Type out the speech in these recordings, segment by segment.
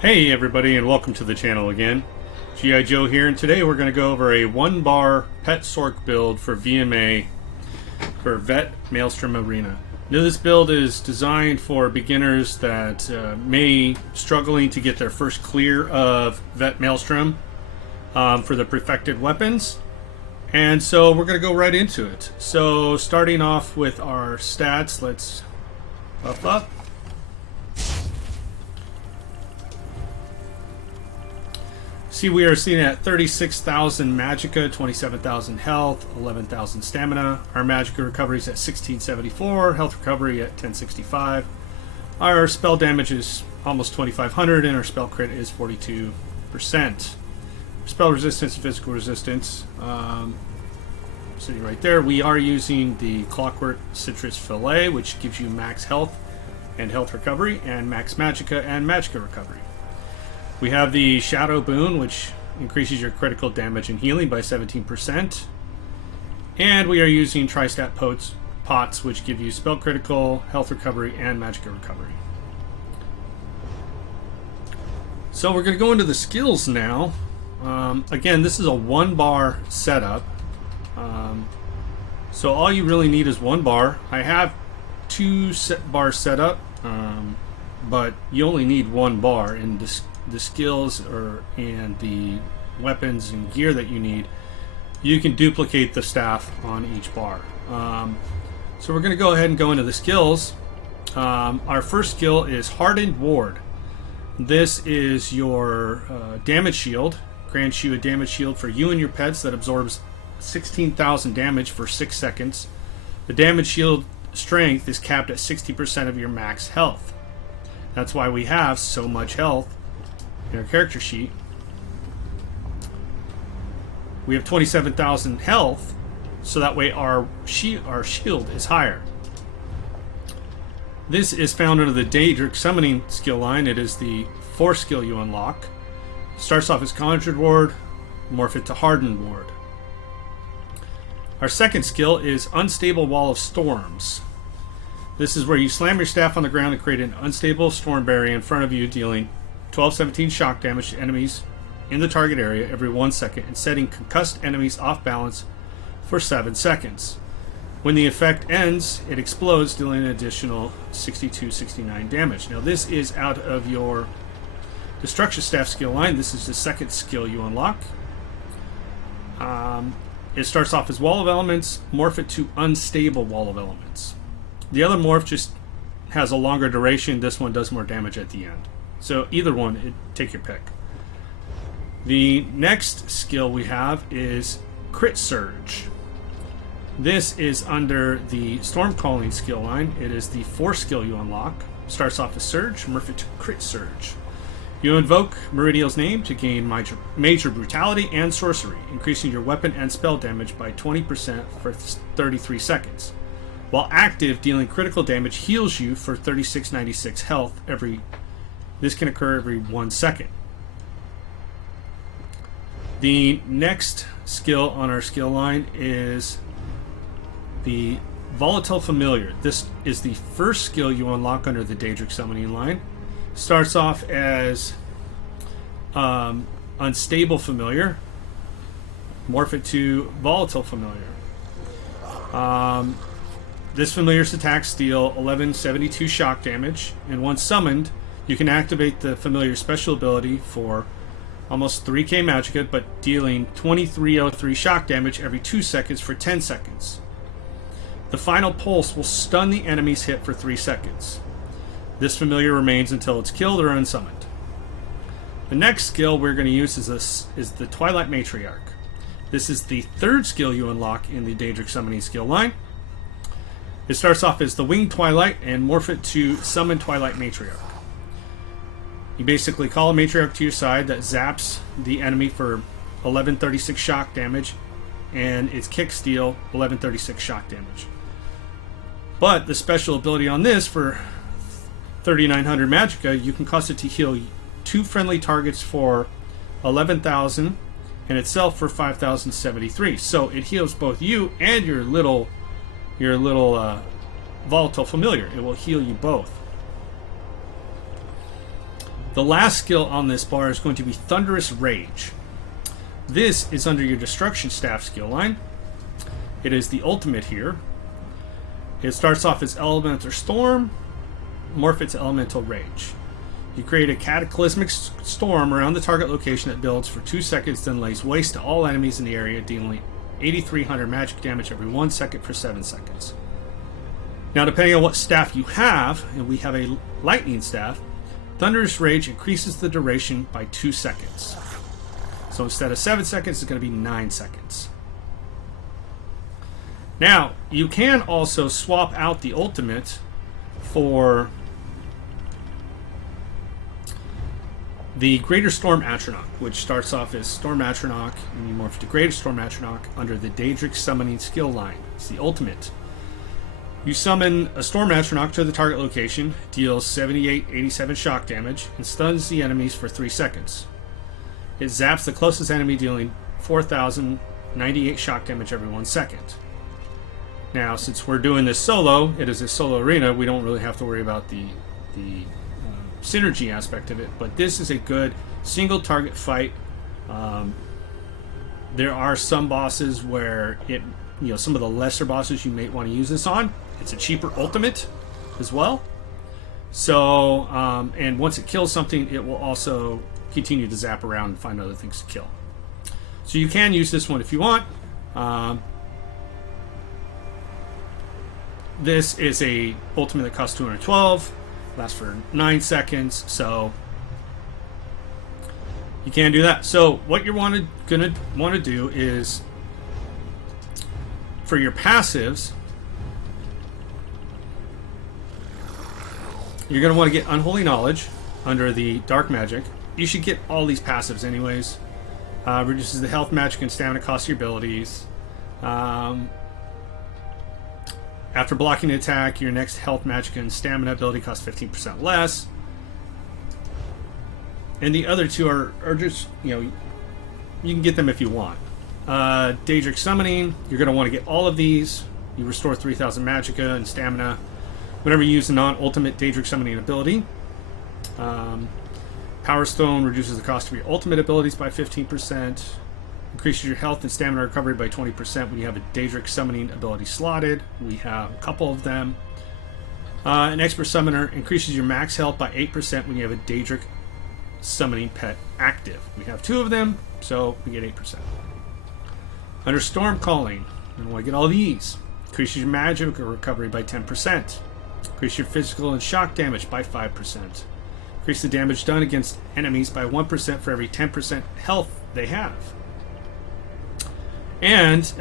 Hey everybody, and welcome to the channel again. G.I. Joe here, and today we're going to go over a 1-bar Pet Sorc build for VMA for Vet Maelstrom Arena. Now this build is designed for beginners that may struggling to get their first clear of Vet Maelstrom for the perfected weapons. And so we're going to go right into it. So starting off with our stats, let's buff up. See, we are sitting at 36,000 magicka, 27,000 health, 11,000 stamina. Our magicka recovery is at 1674, health recovery at 1065. Our spell damage is almost 2,500, and our spell crit is 42%. Spell resistance and physical resistance, sitting right there. We are using the Clockwork Citrus Fillet, which gives you max health and health recovery, and max magicka and magicka recovery. We have the Shadow Boon, which increases your critical damage and healing by 17%. And we are using Tri-Stat Pots, which give you spell critical, health recovery, and magicka recovery. So we're going to go into the skills now. Again, this is a 1-bar setup. So all you really need is 1 bar. I have 2 bar setup, but you only need 1 bar in this. The skills and the weapons and gear that you need, you can duplicate the staff on each bar. So we're going to go ahead and go into the skills. Our first skill is Hardened Ward. This is your damage shield. Grants you a damage shield for you and your pets that absorbs 16,000 damage for 6 seconds. The damage shield strength is capped at 60% of your max health. That's why we have so much health in our character sheet. We have 27,000 health, so that way our shield is higher. This is found under the Daedric Summoning skill line. It is the 4th skill you unlock. Starts off as Conjured Ward, morph it to Hardened Ward. Our second skill is Unstable Wall of Storms. This is where you slam your staff on the ground and create an unstable storm barrier in front of you, dealing 12-17 shock damage to enemies in the target area every 1 second, and setting concussed enemies off balance for 7 seconds. When the effect ends, it explodes, dealing an additional 62-69 damage. Now this is out of your Destruction Staff skill line. This is the 2nd skill you unlock. It starts off as Wall of Elements, morph it to Unstable Wall of Elements. The other morph just has a longer duration. This one does more damage at the end. So either one, take your pick. The next skill we have is Crit Surge. This is under the Storm Calling skill line. It is the 4th skill you unlock. Starts off as Surge, morph it to Crit Surge. You invoke Meridiel's name to gain major brutality and sorcery, increasing your weapon and spell damage by 20% for 33 seconds. While active, dealing critical damage heals you for 3696 health every. This can occur every 1 second. The next skill on our skill line is the Volatile Familiar. This is the 1st skill you unlock under the Daedric Summoning line. Starts off as Unstable Familiar. Morph it to Volatile Familiar. This Familiar's attacks deal 1172 shock damage, and once summoned, you can activate the Familiar special ability for almost 3k magicka, but dealing 2303 shock damage every 2 seconds for 10 seconds. The final pulse will stun the enemy's hit for 3 seconds. This Familiar remains until it's killed or unsummoned. The next skill we're going to use is the Twilight Matriarch. This is the 3rd skill you unlock in the Daedric Summoning skill line. It starts off as the Winged Twilight and morph it to Summon Twilight Matriarch. You basically call a Matriarch to your side that zaps the enemy for 1136 shock damage, and its kicks deal 1136 shock damage. But the special ability on this, for 3900 magicka, you can cause it to heal 2 friendly targets for 11,000 and itself for 5,073. So it heals both you and your little Volatile Familiar. It will heal you both. The last skill on this bar is going to be Thunderous Rage. This is under your Destruction Staff skill line. It is the ultimate here. It starts off as Elemental Storm, morph it to Elemental Rage. You create a cataclysmic storm around the target location that builds for 2 seconds, then lays waste to all enemies in the area, dealing 8,300 magic damage every 1 second for 7 seconds. Now, depending on what staff you have, and we have a lightning staff, Thunderous Rage increases the duration by 2 seconds. So instead of 7 seconds, it's going to be 9 seconds. Now, you can also swap out the ultimate for the Greater Storm Atronach, which starts off as Storm Atronach, and you morph to Greater Storm Atronach under the Daedric Summoning skill line. It's the ultimate. You summon a Storm Atronach to the target location, deals 87 shock damage, and stuns the enemies for 3 seconds. It zaps the closest enemy, dealing 4,098 shock damage every 1 second. Now, since we're doing this solo, it is a solo arena, we don't really have to worry about the synergy aspect of it, but this is a good single target fight. There are some bosses where some of the lesser bosses you may want to use this on. It's a cheaper ultimate as well. So, and once it kills something, it will also continue to zap around and find other things to kill. So you can use this one if you want. This is a ultimate that costs 212. Lasts for 9 seconds, so you can do that. So what you're gonna want to do is, for your passives, you're gonna want to get Unholy Knowledge under the Dark Magic. You should get all these passives anyways. Reduces the health, magic, and stamina cost of your abilities. After blocking an attack, your next health, magic, and stamina ability costs 15% less. And the other two are just, you can get them if you want. Daedric Summoning, you're going to want to get all of these. You restore 3,000 magicka and stamina whenever you use a non-ultimate Daedric Summoning ability. Power Stone reduces the cost of your ultimate abilities by 15%. Increases your health and stamina recovery by 20% when you have a Daedric Summoning ability slotted. We have a couple of them. An Expert Summoner increases your max health by 8% when you have a Daedric Summoning pet active. We have 2 of them, so we get 8%. Under Storm Calling, you want to get all these. Increases your magic recovery by 10%. Increase your physical and shock damage by 5%. Increase the damage done against enemies by 1% for every 10% health they have. And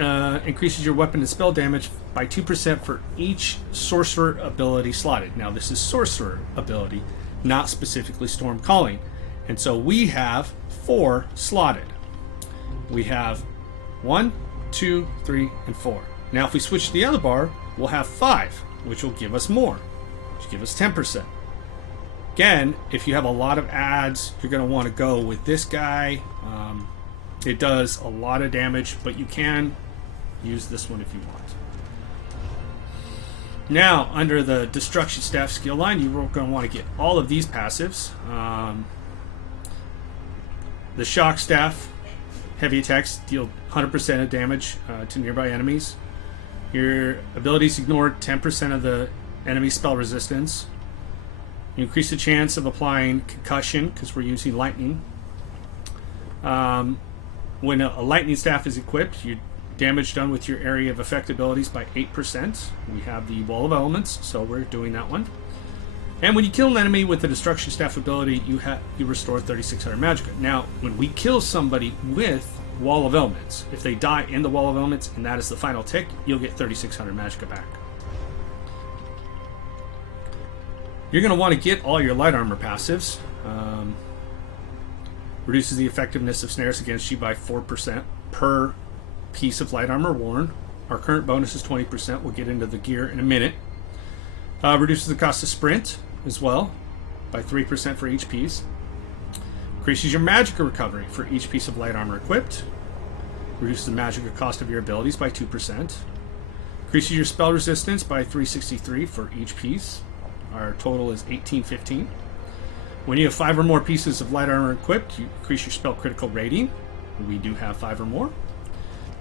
increases your weapon and spell damage by 2% for each sorcerer ability slotted. Now, this is sorcerer ability, not specifically Storm Calling. And so we have 4 slotted. We have 1, 2, 3, and 4. Now, if we switch to the other bar, we'll have 5, which will give us more, which will give us 10%. Again, if you have a lot of adds, you're going to want to go with this guy. It does a lot of damage, but you can use this one if you want. Now, under the Destruction Staff skill line, you're going to want to get all of these passives. The Shock Staff, heavy attacks deal 100% of damage to nearby enemies. Your abilities ignore 10% of the enemy spell resistance. You increase the chance of applying Concussion, because we're using Lightning. When a lightning staff is equipped, your damage done with your area of effect abilities by 8%. We have the Wall of Elements, so we're doing that one. And when you kill an enemy with the Destruction Staff ability, you restore 3,600 magicka. Now, when we kill somebody with Wall of Elements, if they die in the Wall of Elements, and that is the final tick, you'll get 3,600 magicka back. You're going to want to get all your light armor passives. Reduces the effectiveness of snares against you by 4% per piece of light armor worn. Our current bonus is 20%. We'll get into the gear in a minute. Reduces the cost of sprint as well by 3% for each piece. Increases your magicka recovery for each piece of light armor equipped. Reduces the magicka cost of your abilities by 2%. Increases your spell resistance by 363 for each piece. Our total is 1815. When you have 5 or more pieces of light armor equipped, you increase your spell critical rating. We do have 5 or more.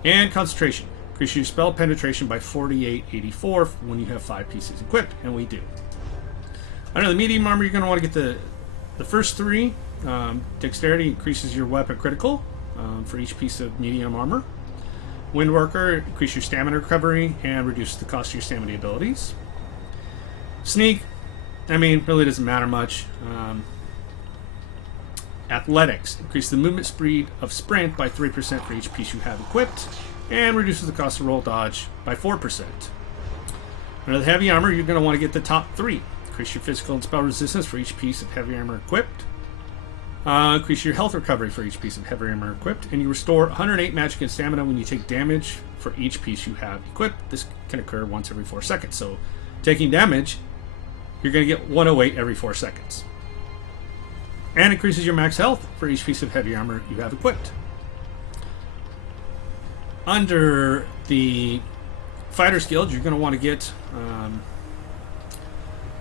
And concentration. Increase your spell penetration by 4884 when you have 5 pieces equipped, and we do. Under the medium armor, you're going to want to get the first 3. Dexterity increases your weapon critical for each piece of medium armor. Windworker, increase your stamina recovery and reduce the cost of your stamina abilities. Sneak, I mean, really doesn't matter much. Athletics, increase the movement speed of sprint by 3% for each piece you have equipped, and reduces the cost of roll dodge by 4%. Under the heavy armor, you're going to want to get the top 3. Increase your physical and spell resistance for each piece of heavy armor equipped. Increase your health recovery for each piece of heavy armor equipped, and you restore 108 magic and stamina when you take damage for each piece you have equipped. This can occur once every 4 seconds. So, taking damage, you're going to get 108 every 4 seconds. And increases your max health for each piece of heavy armor you have equipped. Under the Fighter's Guild, you're going to want to get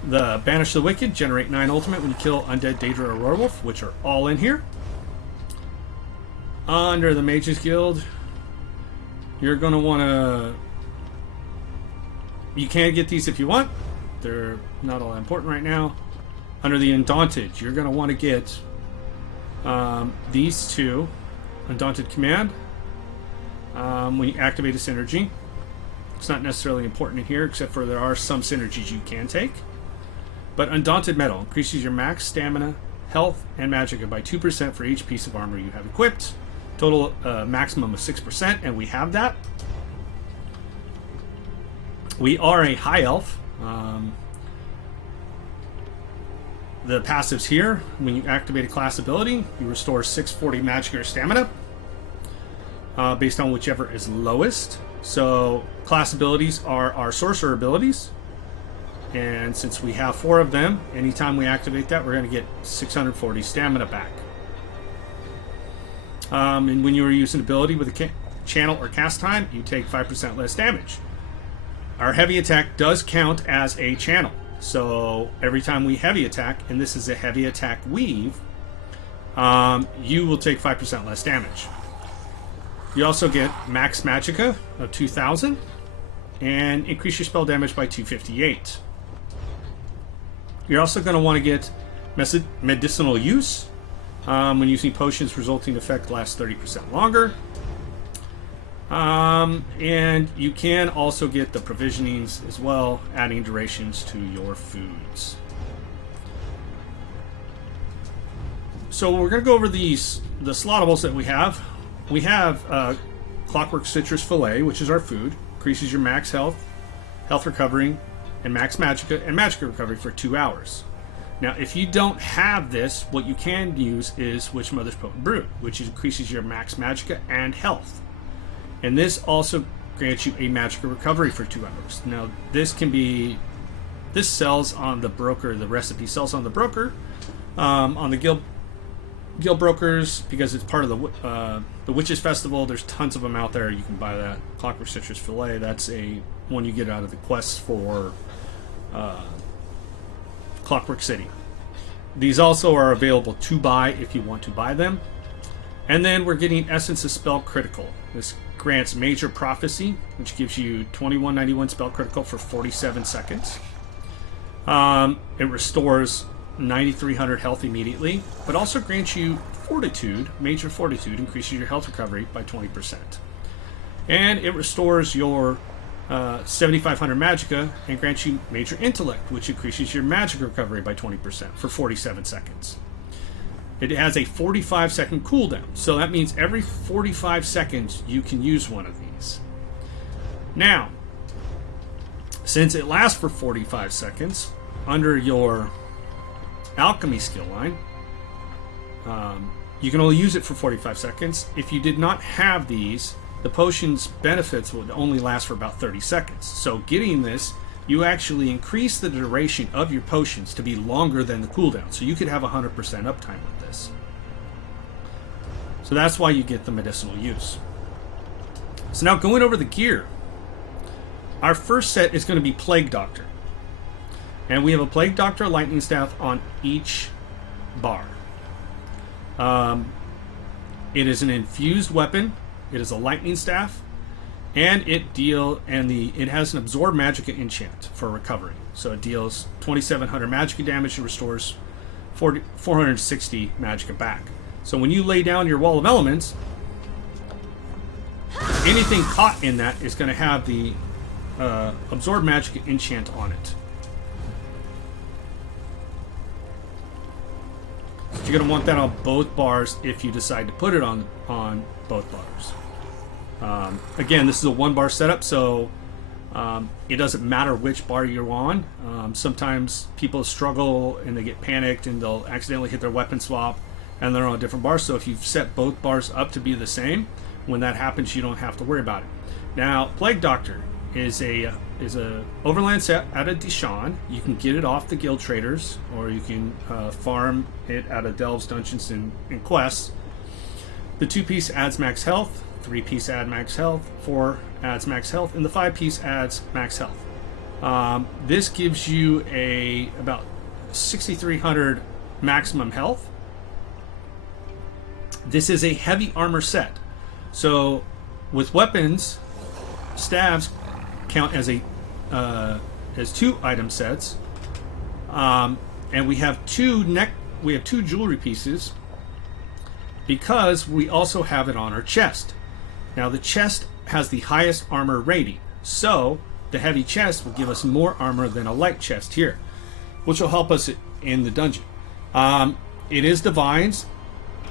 the Banish the Wicked, generate 9 ultimate when you kill Undead, Daedra, or Werewolf, which are all in here. Under the Mage's Guild, you're going to want to... You can get these if you want. They're not all important right now. Under the Undaunted, you're going to want to get these 2. Undaunted Command. When you activate a synergy. It's not necessarily important in here, except for there are some synergies you can take. But Undaunted Metal increases your max stamina, health, and magicka by 2% for each piece of armor you have equipped. Total maximum of 6%, and we have that. We are a high elf. The passives here, when you activate a class ability, you restore 640 magicka or stamina based on whichever is lowest. So class abilities are our sorcerer abilities. And since we have 4 of them, anytime we activate that, we're going to get 640 stamina back. And when you are using ability with a channel or cast time, you take 5% less damage. Our heavy attack does count as a channel. So every time we heavy attack, and this is a heavy attack weave, you will take 5% less damage. You also get max magicka of 2,000 and increase your spell damage by 258. You're also going to want to get medicinal use when using potions, resulting effect lasts 30% longer. And you can also get the provisionings as well, adding durations to your foods. So we're going to go over the slottables that we have. We have Clockwork Citrus Fillet, which is our food. Increases your max health, health recovery, and max magicka and magicka recovery for 2 hours. Now, if you don't have this, what you can use is Witch Mother's Potent Brood, which increases your max magicka and health. And this also grants you a magicka recovery for 2 hours. Now, this sells on the broker. The recipe sells on the broker, on the guild brokers, because it's part of the Witches Festival. There's tons of them out there. You can buy that Clockwork Citrus Fillet. That's a one you get out of the quests for Clockwork City. These also are available to buy if you want to buy them. And then we're getting Essence of Spell Critical. This grants Major Prophecy, which gives you 2191 spell critical for 47 seconds. It restores 9,300 health immediately, but also grants you Fortitude, Major Fortitude, increases your health recovery by 20%. And it restores your 7,500 magicka and grants you Major Intellect, which increases your magic recovery by 20% for 47 seconds. It has a 45-second cooldown, so that means every 45 seconds you can use one of these. Now, since it lasts for 45 seconds, under your alchemy skill line, you can only use it for 45 seconds. If you did not have these, the potion's benefits would only last for about 30 seconds. So getting this, you actually increase the duration of your potions to be longer than the cooldown. So you could have 100% uptime with this. So that's why you get the medicinal use. So now going over the gear. Our first set is going to be Plague Doctor. And we have a Plague Doctor Lightning Staff on each bar. It is an infused weapon. It is a lightning staff, and it has an absorb magicka enchant for recovery. So it deals 2,700 magicka damage and restores 460 magicka back. So when you lay down your wall of elements, anything caught in that is going to have the absorb magicka enchant on it. So you're going to want that on both bars if you decide to put it on both bars. Again, this is a 1-bar setup, so it doesn't matter which bar you're on. Sometimes people struggle and they get panicked and they'll accidentally hit their weapon swap and they're on a different bar. So if you've set both bars up to be the same, when that happens, you don't have to worry about it. Now, Plague Doctor is a overland set out of Deshawn. You can get it off the guild traders, or you can farm it out of Delves, Dungeons, and Quests. The 2-piece adds max health, 3-piece adds max health, 4 adds max health, and the 5-piece adds max health. This gives you about 6,300 maximum health. This is a heavy armor set. So with weapons, staves count as 2 item sets, and we have two jewelry pieces because we also have it on our chest. Now the chest has the highest armor rating, so the heavy chest will give us more armor than a light chest here, which will help us in the dungeon. It is Divines,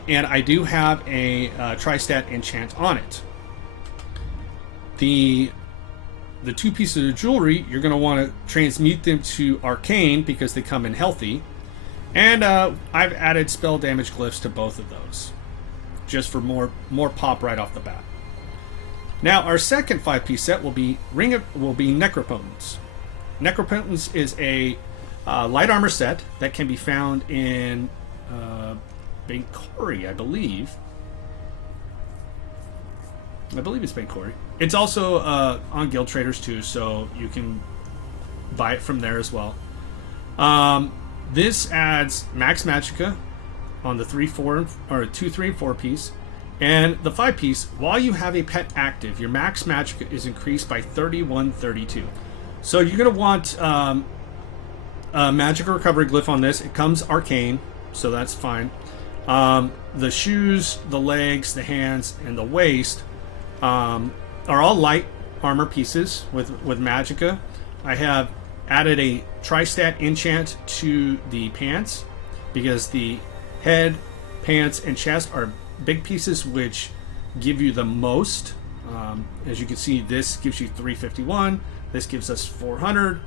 and I do have a Tri-Stat enchant on it. The 2 pieces of jewelry, you're going to want to transmute them to Arcane because they come in healthy. And I've added spell damage glyphs to both of those, just for more pop right off the bat. Now our second 5-piece set will be Necropotence. Necropotence is a light armor set that can be found in Bancori, I believe. I believe it's Bancori. It's also on Guild Traders too, so you can buy it from there as well. This adds max magicka on the 2, 3, and 4 piece, and the 5 piece. While you have a pet active, your max magicka is increased by 3132. So you're going to want a magic recovery glyph on this. It comes arcane, so that's fine. The shoes, the legs, the hands, and the waist are all light armor pieces with magicka. I have added a Tri-Stat enchant to the pants because the head, pants, and chest are big pieces which give you the most. As you can see, this gives you 351. This gives us 400.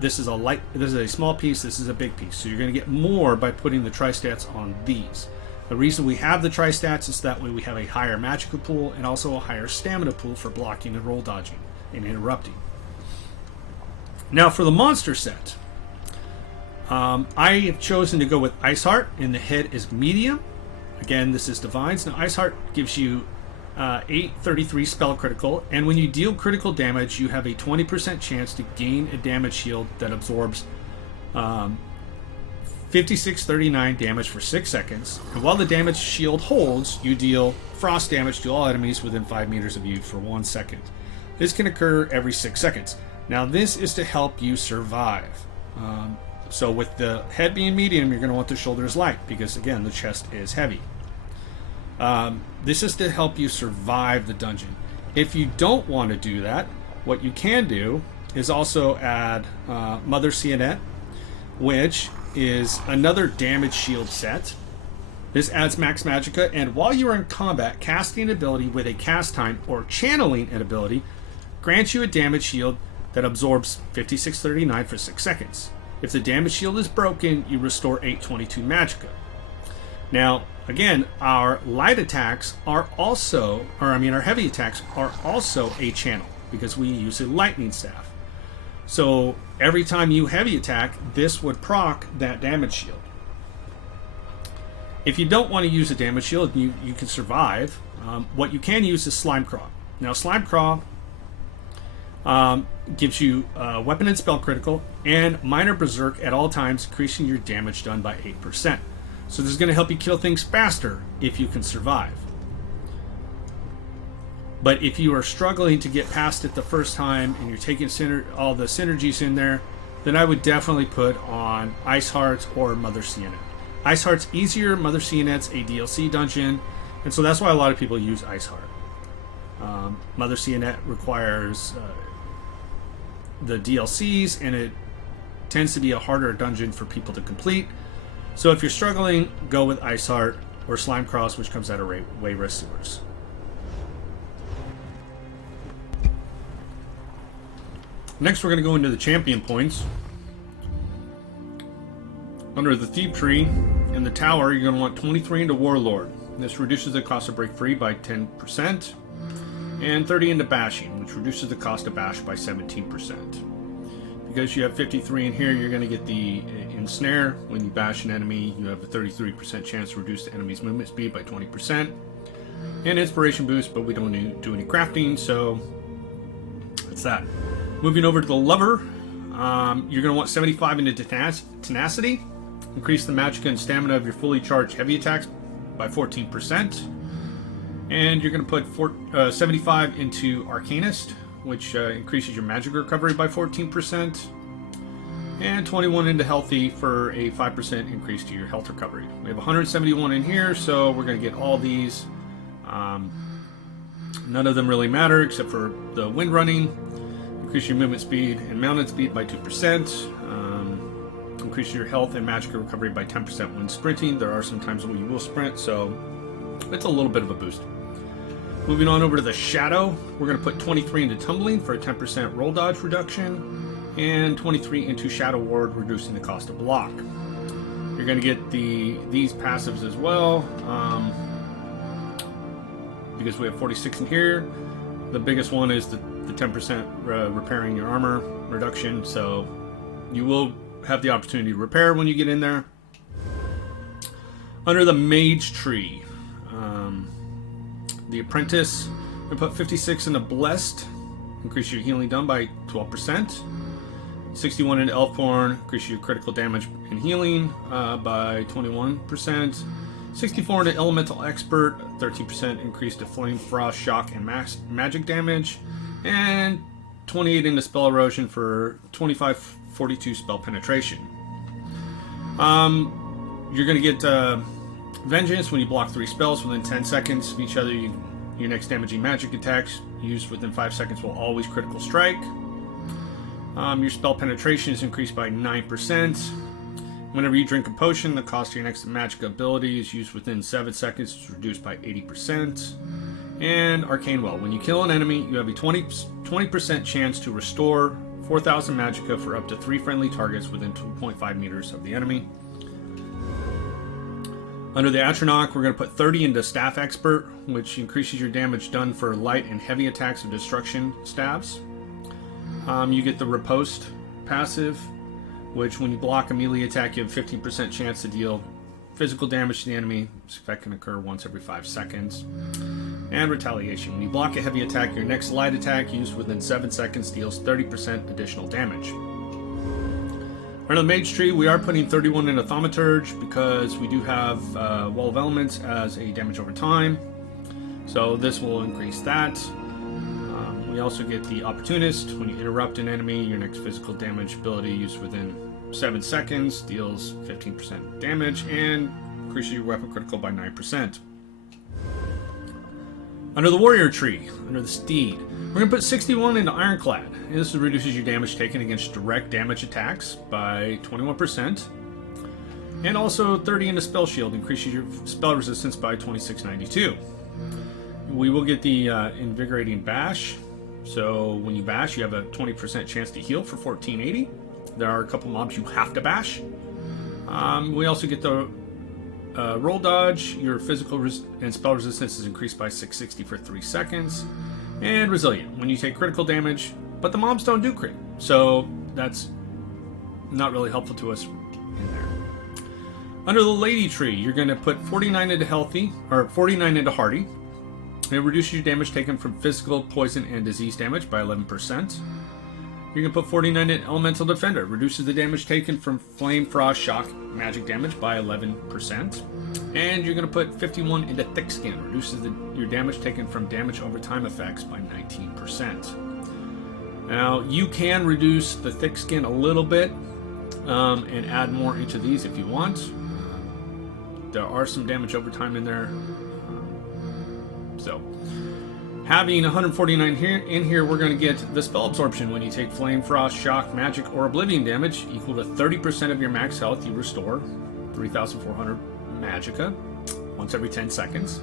This is a small piece. This is a big piece. So you're going to get more by putting the Tri-Stats on these. The reason we have the Tri-Stats is that way we have a higher magical pool and also a higher stamina pool for blocking and roll dodging and interrupting. Now for the monster set, I have chosen to go with Ice Heart, and the head is medium. Again, this is Divines. Now Ice Heart gives you 833 spell critical, and when you deal critical damage, you have a 20% chance to gain a damage shield that absorbs 5639 damage for 6 seconds. And while the damage shield holds, you deal frost damage to all enemies within 5 meters of you for 1 second. This can occur every 6 seconds. Now this is to help you survive. So with the head being medium, you're going to want the shoulders light because, again, the chest is heavy. This is to help you survive the dungeon. If you don't want to do that, what you can do is also add Mother Sehet, which is another damage shield set. This adds max magicka, and while you are in combat, casting an ability with a cast time or channeling an ability grants you a damage shield that absorbs 5639 for 6 seconds. If the damage shield is broken, you restore 822 magicka. Now, again, our light attacks are also, our heavy attacks are also a channel because we use a lightning staff. So every time you heavy attack, this would proc that damage shield. If you don't want to use a damage shield, you can survive. What you can use is Slime Craw. Now, Slime Craw Gives you weapon and spell critical and minor berserk at all times, increasing your damage done by 8%. So this is going to help you kill things faster if you can survive. But if you are struggling to get past it the first time and you're taking all the synergies in there, then I would definitely put on Ice Hearts or Mother Sehet. Ice Heart's easier, Mother Sehet's a DLC dungeon, and so that's why a lot of people use Ice Heart. Mother Sehet requires the DLCs, and it tends to be a harder dungeon for people to complete. So if you're struggling, go with Ice Heart or Slime Cross, which comes out of Wayrest Sewers. Next, we're going to go into the champion points. Under the Thief Tree in the tower, you're going to want 23 into Warlord. This reduces the cost of Break Free by 10%. And 30 into Bashing, which reduces the cost of Bash by 17%. Because you have 53 in here, you're going to get the Ensnare. When you bash an enemy, you have a 33% chance to reduce the enemy's movement speed by 20%. And Inspiration Boost, but we don't do any crafting, so that's that. Moving over to the Lover, you're going to want 75 into Tenacity. Increase the magicka and stamina of your fully charged heavy attacks by 14%. And you're going to put 75 into Arcanist, which increases your magic recovery by 14%. And 21 into Healthy for a 5% increase to your health recovery. We have 171 in here, so we're going to get all these. None of them really matter except for the Wind Running. Increase your movement speed and mounted speed by 2%. Increase your health and magic recovery by 10% when sprinting. There are some times when you will sprint, so it's a little bit of a boost. Moving on over to the Shadow, we're going to put 23 into Tumbling for a 10% roll dodge reduction, and 23 into Shadow Ward, reducing the cost of block. You're going to get these passives as well, because we have 46 in here. The biggest one is the 10% repairing your armor reduction, so you will have the opportunity to repair when you get in there. Under the Mage Tree, the Apprentice, we put 56 into Blessed, increase your healing done by 12%. 61 into Elfborn, increase your critical damage and healing by 21%. 64 into Elemental Expert, 13% increase to Flame, Frost, Shock, and magic damage. And 28 into Spell Erosion for 25-42 spell penetration. You're going to get Vengeance when you block 3 spells within 10 seconds of each other. Your next damaging magic attacks used within 5 seconds will always critical strike. Your spell penetration is increased by 9%. Whenever you drink a potion, the cost of your next magic ability is used within 7 seconds is reduced by 80%. And Arcane Well. When you kill an enemy, you have a 20% chance to restore 4,000 magicka for up to 3 friendly targets within 2.5 meters of the enemy. Under the Atronach, we're going to put 30 into Staff Expert, which increases your damage done for light and heavy attacks of destruction staves. You get the Riposte passive, which when you block a melee attack, you have a 15% chance to deal physical damage to the enemy. This effect can occur once every 5 seconds. And Retaliation. When you block a heavy attack, your next light attack used within 7 seconds deals 30% additional damage. Under the Mage Tree, we are putting 31 into Thaumaturge because we do have Wall of Elements as a damage over time. So this will increase that. We also get the Opportunist. When you interrupt an enemy, your next physical damage ability used within 7 seconds deals 15% damage and increases your weapon critical by 9%. Under the Warrior Tree, under the Steed, we're going to put 61 into Ironclad. And this reduces your damage taken against direct damage attacks by 21%. And also 30 into Spell Shield, increases your spell resistance by 2692. We will get the Invigorating Bash. So when you bash, you have a 20% chance to heal for 1480. There are a couple mobs you have to bash. We also get the Roll Dodge. Your physical and spell resistance is increased by 660 for 3 seconds. And Resilient. When you take critical damage, but the mobs don't do crit. So that's not really helpful to us in there. Under the Lady Tree, you're going to put 49 into Healthy, or 49 into Hardy. It reduces your damage taken from physical, poison, and disease damage by 11%. You're going to put 49 in Elemental Defender. Reduces the damage taken from Flame, Frost, Shock, magic damage by 11%. And you're going to put 51 into Thick Skin. Reduces your damage taken from damage over time effects by 19%. Now, you can reduce the Thick Skin a little bit and add more into these if you want. There are some damage over time in there. So, having 149 in here, we're going to get the spell absorption. When you take Flame, Frost, Shock, Magic, or Oblivion damage, equal to 30% of your max health, you restore 3,400 Magicka once every 10 seconds.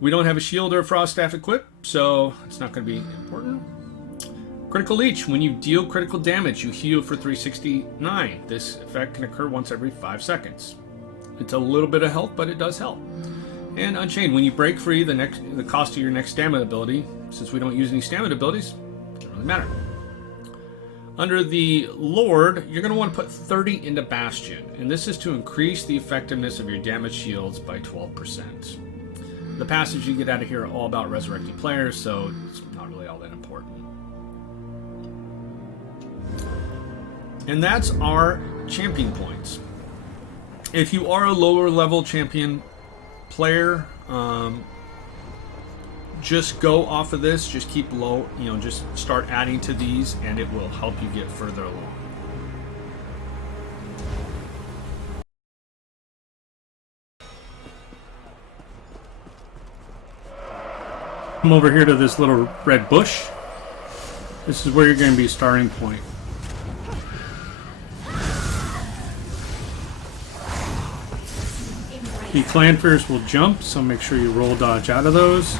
We don't have a shield or a Frost Staff equipped, so it's not going to be important. Critical Leech. When you deal critical damage, you heal for 369. This effect can occur once every 5 seconds. It's a little bit of health, but it does help. And Unchained, when you break free, the cost of your next stamina ability, since we don't use any stamina abilities, doesn't really matter. Under the Lord, you're going to want to put 30 into Bastion, and this is to increase the effectiveness of your damage shields by 12%. The passages you get out of here are all about resurrecting players, so it's not really all that important. And that's our champion points. If you are a lower level champion player, just go off of this, just keep low, just start adding to these and it will help you get further along. Come over here to this little red bush. This is where you're going to be starting point. The Clanfears will jump, so make sure you roll dodge out of those.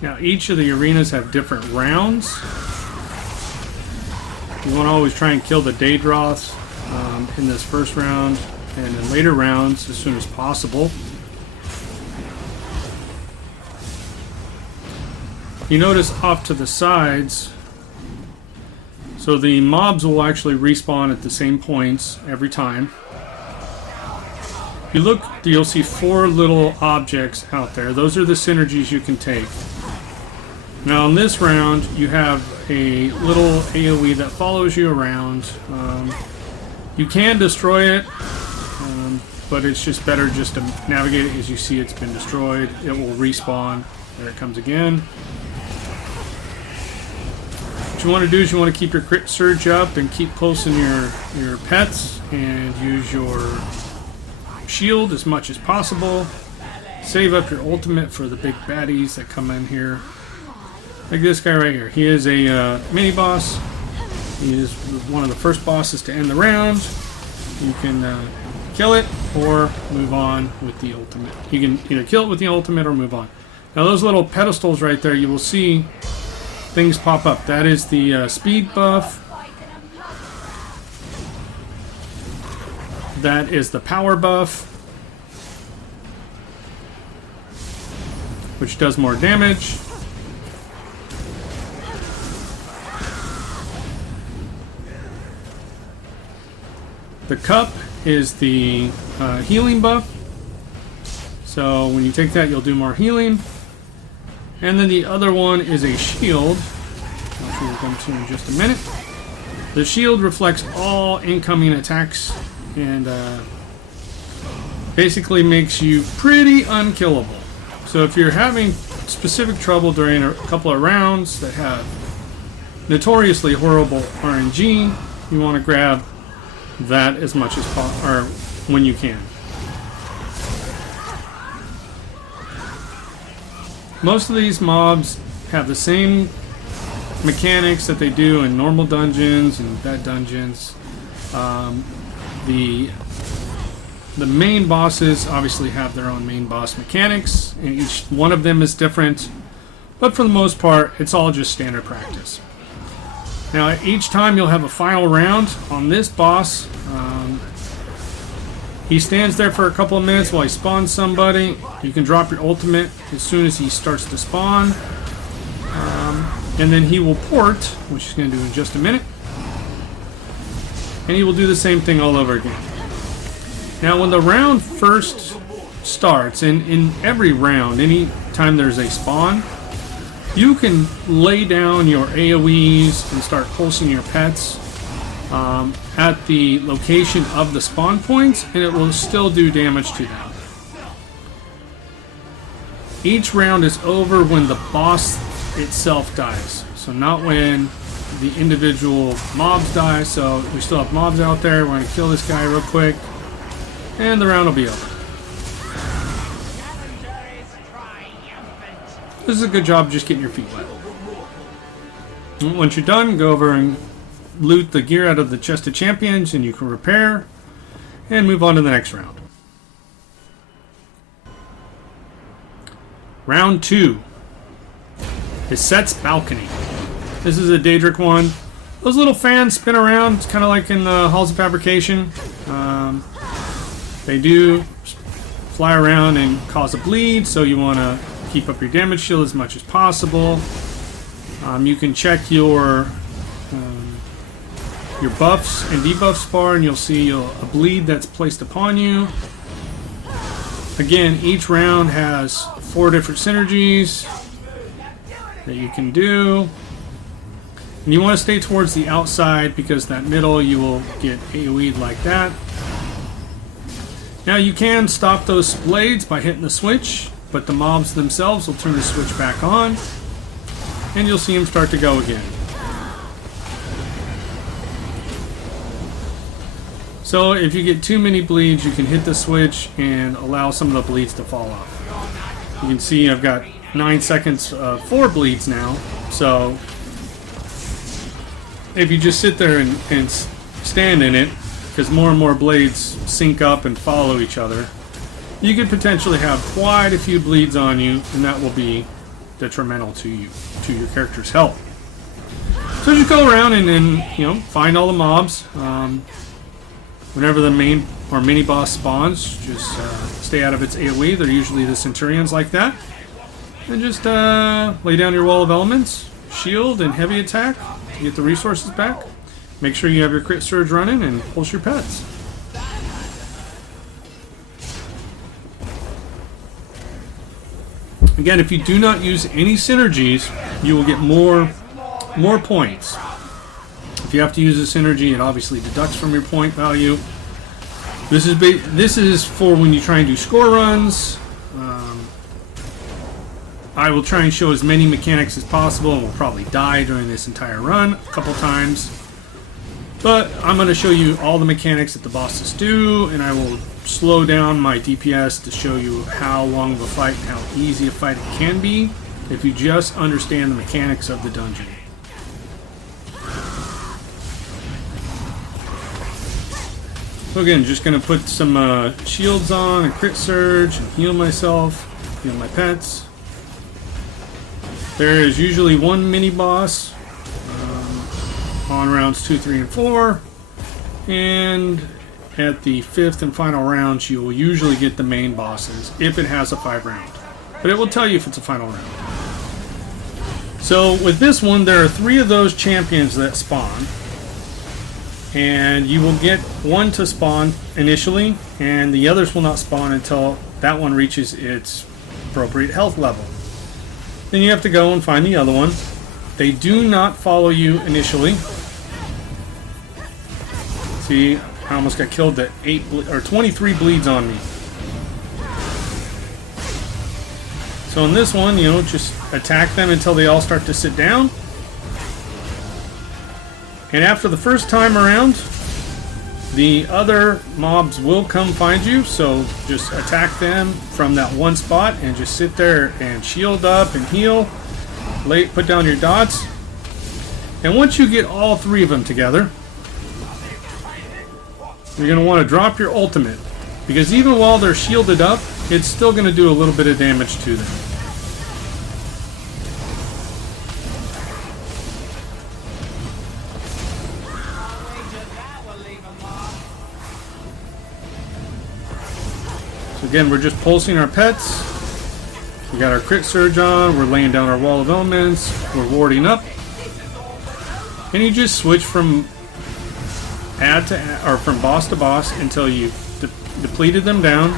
Now each of the arenas have different rounds. You want to always try and kill the Daedroths in this first round and in later rounds as soon as possible. You notice off to the sides, so the mobs will actually respawn at the same points every time. If you look, you'll see 4 little objects out there. Those are the synergies you can take. Now in this round, you have a little AoE that follows you around. You can destroy it, but it's just better just to navigate it. As you see, it's been destroyed. It will respawn. There it comes again. What you want to do is you want to keep your crit surge up and keep close in your pets and use your shield as much as possible. Save up your ultimate for the big baddies that come in here. Like this guy right here. He is a mini boss. He is one of the first bosses to end the round. You can kill it or move on with the ultimate. You can either kill it with the ultimate or move on. Now those little pedestals right there, you will see things pop up. That is the speed buff. That is the power buff, which does more damage. The cup is the healing buff. So when you take that, you'll do more healing. And then the other one is a shield. I'll show you them to in just a minute. The shield reflects all incoming attacks and basically makes you pretty unkillable. So if you're having specific trouble during a couple of rounds that have notoriously horrible RNG, you want to grab that as much as possible, or when you can. Most of these mobs have the same mechanics that they do in normal dungeons and vet dungeons. The main bosses obviously have their own main boss mechanics, and each one of them is different, but for the most part, it's all just standard practice. Now, each time you'll have a final round on this boss. He stands there for a couple of minutes while he spawns somebody. You can drop your ultimate as soon as he starts to spawn. And then he will port, which he's going to do in just a minute. And he will do the same thing all over again. Now, when the round first starts, and in every round, any time there's a spawn, you can lay down your AoEs and start pulsing your pets at the location of the spawn points, and it will still do damage to them. Each round is over when the boss itself dies, so not when the individual mobs die. So we still have mobs out there. We're going to kill this guy real quick, and the round will be over. This is a good job just getting your feet wet. Once you're done, go over and loot the gear out of the chest of champions, and you can repair and move on to the next round. Round 2 is Seht's Balcony. This is a Daedric one. Those little fans spin around. It's kind of like in the Halls of Fabrication. They do fly around and cause a bleed, so you want to keep up your damage shield as much as possible. You can check your buffs and debuffs bar, and you'll see a bleed that's placed upon you. Again, each round has 4 different synergies that you can do. And you want to stay towards the outside, because that middle you will get AoE'd like that. Now you can stop those blades by hitting the switch, but the mobs themselves will turn the switch back on, and you'll see them start to go again. So if you get too many bleeds, you can hit the switch and allow some of the bleeds to fall off. You can see I've got 9 seconds of 4 bleeds now, so if you just sit there and stand in it, because more and more blades sync up and follow each other, you could potentially have quite a few bleeds on you, and that will be detrimental to you, to your character's health. So just go around and then find all the mobs. Whenever the main or mini boss spawns, just stay out of its AoE. They're usually the Centurions like that. And just lay down your wall of elements, shield, and heavy attack to get the resources back. Make sure you have your crit surge running and pulse your pets. Again, if you do not use any synergies, you will get more points. If you have to use a synergy, it obviously deducts from your point value. This is for when you try and do score runs. I will try and show as many mechanics as possible, and will probably die during this entire run a couple times. But I'm going to show you all the mechanics that the bosses do, and I will slow down my DPS to show you how long of a fight and how easy a fight it can be if you just understand the mechanics of the dungeon. So again, just going to put some shields on and crit surge and heal myself, heal my pets. There is usually one mini boss on rounds 2, 3, and 4, and at the 5th and final rounds you will usually get the main bosses if it has a 5 round, but it will tell you if it's a final round. So with this one, there are 3 of those champions that spawn, and you will get one to spawn initially, and the others will not spawn until that one reaches its appropriate health level. Then you have to go and find the other one. They do not follow you initially. See, I almost got killed at 23 bleeds on me. So in this one, just attack them until they all start to sit down. And after the first time around, the other mobs will come find you, so just attack them from that one spot and just sit there and shield up and heal. Put down your dots. And once you get all 3 of them together, you're going to want to drop your ultimate, because even while they're shielded up, it's still going to do a little bit of damage to them. So again, we're just pulsing our pets, We got our crit surge on, we're laying down our wall of elements, we're warding up. And you just switch from from boss to boss until you've depleted them down.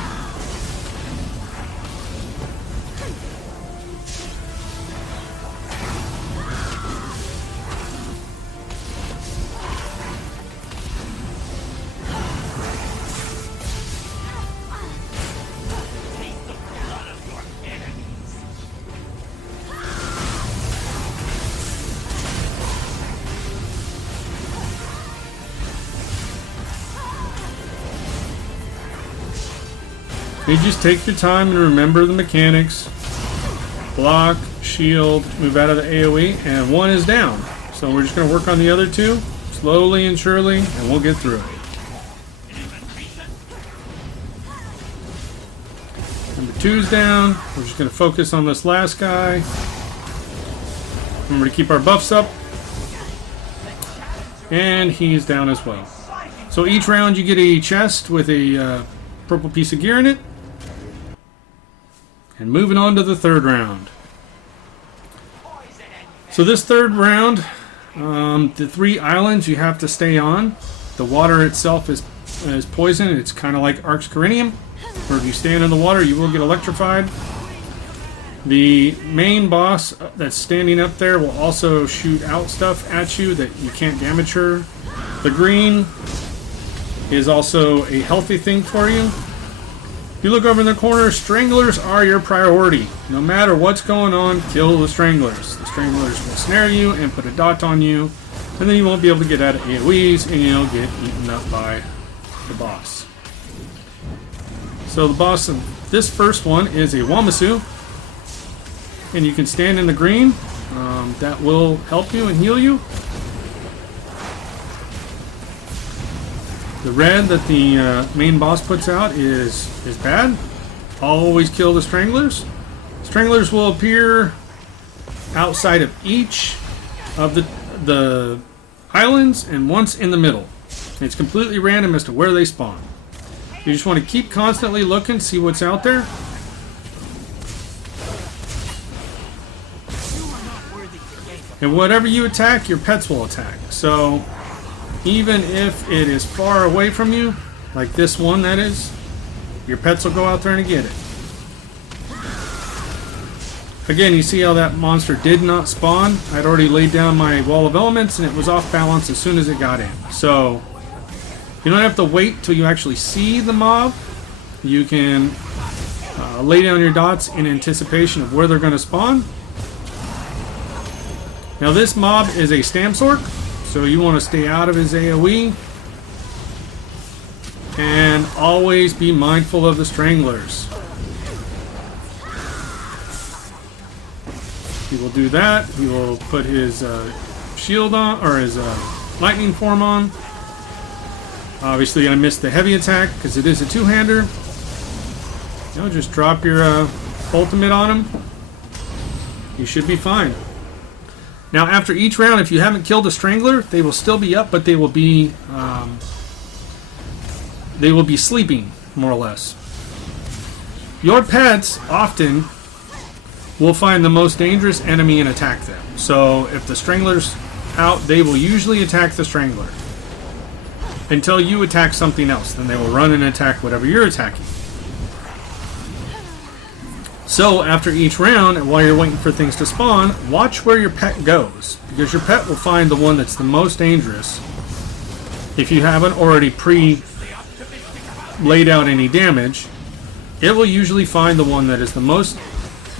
You just take your time and remember the mechanics. Block, shield, move out of the AoE, and one is down. So we're just going to work on the other two, slowly and surely, and we'll get through it. Number 2's down. We're just going to focus on this last guy. Remember to keep our buffs up. And he's down as well. So each round you get a chest with a purple piece of gear in it. And moving on to the third round. So this third round, the 3 islands you have to stay on. The water itself is poison. It's kind of like Arx Corinium, where if you stand in the water you will get electrified. The main boss that's standing up there will also shoot out stuff at you that you can't damage her. The green is also a healthy thing for you. If you look over in the corner, stranglers are your priority. No matter what's going on, kill the stranglers. The stranglers will snare you and put a dot on you, and then you won't be able to get out of AoEs, and you'll get eaten up by the boss. So the boss of this first one is a Wamasu, and you can stand in the green. That will help you and heal you. The red that the main boss puts out is bad. Always kill the stranglers. Stranglers will appear outside of each of the islands and once in the middle. It's completely random as to where they spawn. You just want to keep constantly looking, see what's out there. And whatever you attack, your pets will attack. So even if it is far away from you, like this one that is, your pets will go out there and get it. Again, you see how that monster did not spawn? I'd already laid down my wall of elements and it was off balance as soon as it got in. So you don't have to wait till you actually see the mob. You can lay down your dots in anticipation of where they're going to spawn. Now this mob is a Stamp Sorc, so you want to stay out of his AoE. And always be mindful of the stranglers. He will do that. He will put his shield on, or his lightning form on. Obviously I missed the heavy attack because it is a two-hander. You know, just drop your ultimate on him. You should be fine. Now after each round, if you haven't killed a strangler, they will still be up, but they will be sleeping, more or less. Your pets often will find the most dangerous enemy and attack them. So if the strangler's out, they will usually attack the strangler until you attack something else. Then they will run and attack whatever you're attacking. So after each round, and while you're waiting for things to spawn, watch where your pet goes, because your pet will find the one that's the most dangerous. If you haven't already laid out any damage, it will usually find the one that is the most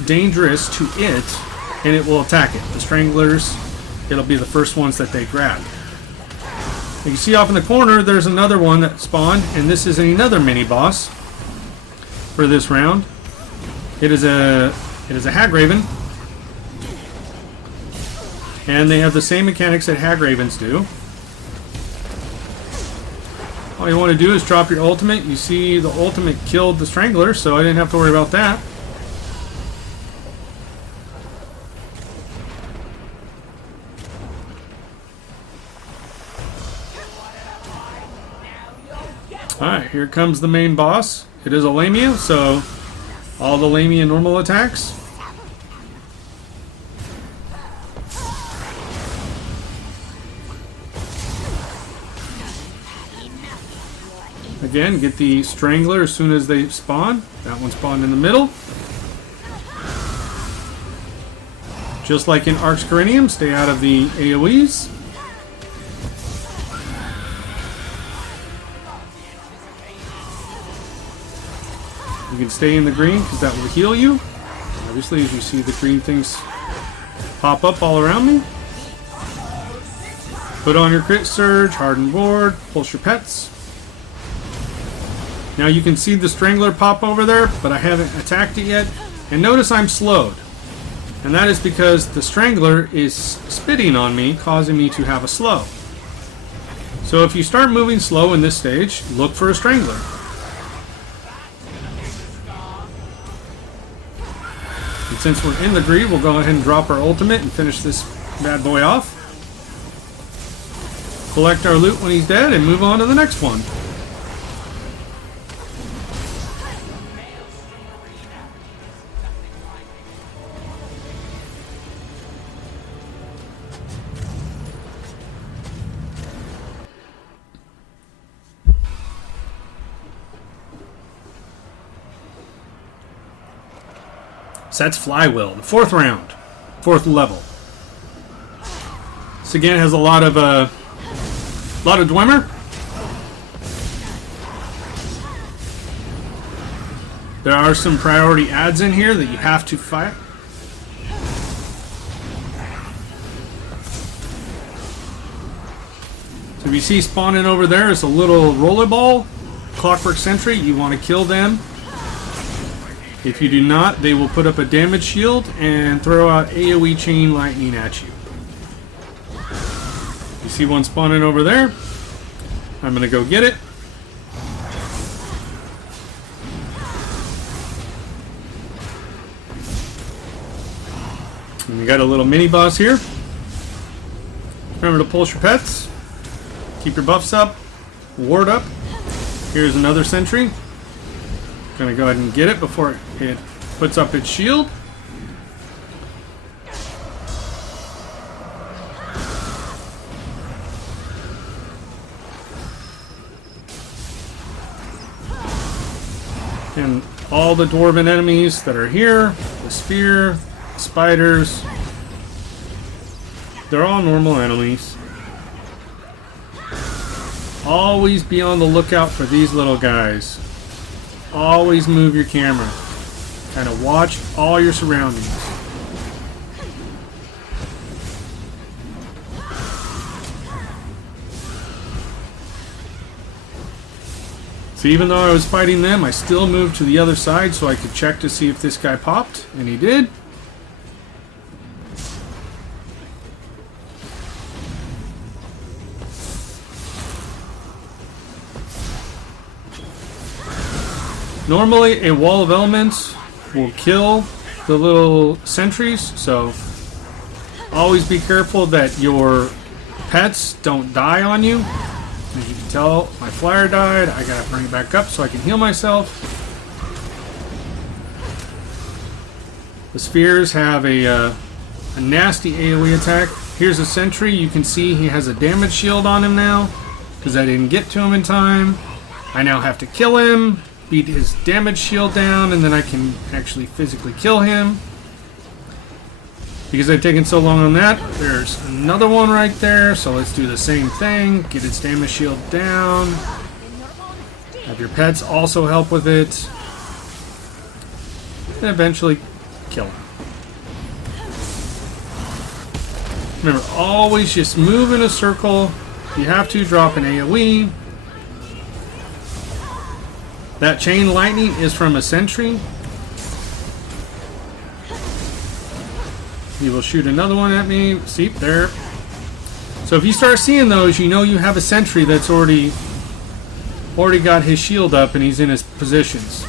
dangerous to it, and it will attack it. The stranglers, it'll be the first ones that they grab. You can see off in the corner, there's another one that spawned, and this is another mini boss for this round. It is a Hagraven, and they have the same mechanics that Hagravens do. All you want to do is drop your ultimate. You see the ultimate killed the strangler, so I didn't have to worry about that. Alright, here comes the main boss. It is a Lamia, so all the Lamia normal attacks. Again, get the Strangler as soon as they spawn. That one spawned in the middle. Just like in Arx Corinium, stay out of the AoEs. You can stay in the green because that will heal you. Obviously, as you see the green things pop up all around me. Put on your Crit Surge, Hardened Ward, pulse your pets. Now you can see the Strangler pop over there, but I haven't attacked it yet. And notice I'm slowed. And that is because the Strangler is spitting on me, causing me to have a slow. So if you start moving slow in this stage, look for a Strangler. And since we're in the green, we'll go ahead and drop our ultimate and finish this bad boy off. Collect our loot when he's dead and move on to the next one. Seht's Flywheel, the 4th round, 4th level. This again has a lot of Dwemer. There are some priority ads in here that you have to fight. So if you see spawning over there is a little rollerball, Clockwork Sentry. You want to kill them. If you do not, they will put up a damage shield and throw out AoE chain lightning at you. You see one spawning over there? I'm going to go get it. And we got a little mini boss here. Remember to pulse your pets. Keep your buffs up. Ward up. Here's another sentry. Gonna go ahead and get it before it puts up its shield. And all the dwarven enemies that are here, the spear, the spiders, they're all normal enemies. Always be on the lookout for these little guys. Always move your camera. Kind of watch all your surroundings. So even though I was fighting them, I still moved to the other side so I could check to see if this guy popped, and he did. Normally, a wall of elements will kill the little sentries, so always be careful that your pets don't die on you. As you can tell, my flyer died. I gotta bring it back up so I can heal myself. The spears have a nasty AoE attack. Here's a sentry. You can see he has a damage shield on him now because I didn't get to him in time. I now have to kill him, beat his damage shield down, and then I can actually physically kill him. Because I've taken so long on that, there's another one right there, so let's do the same thing. Get its damage shield down. Have your pets also help with it. And eventually kill him. Remember, always just move in a circle. If you have to, drop an AoE. That chain lightning is from a sentry. He will shoot another one at me. See, there. So if you start seeing those, you know you have a sentry that's already got his shield up and he's in his positions.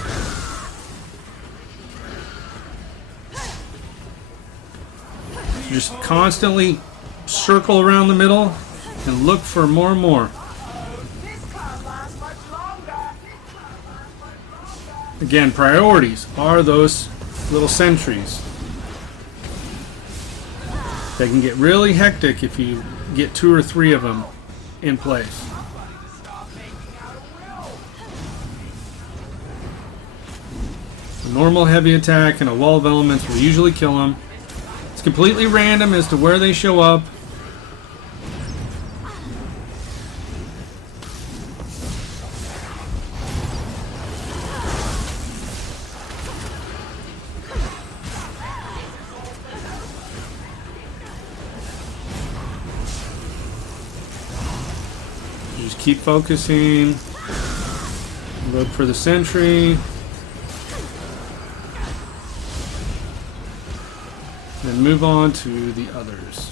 Just constantly circle around the middle and look for more and more. Again, priorities are those little sentries. They can get really hectic if you get 2 or 3 of them in place. A normal heavy attack and a wall of elements will usually kill them. It's completely random as to where they show up. Just keep focusing. Look for the sentry. Then move on to the others.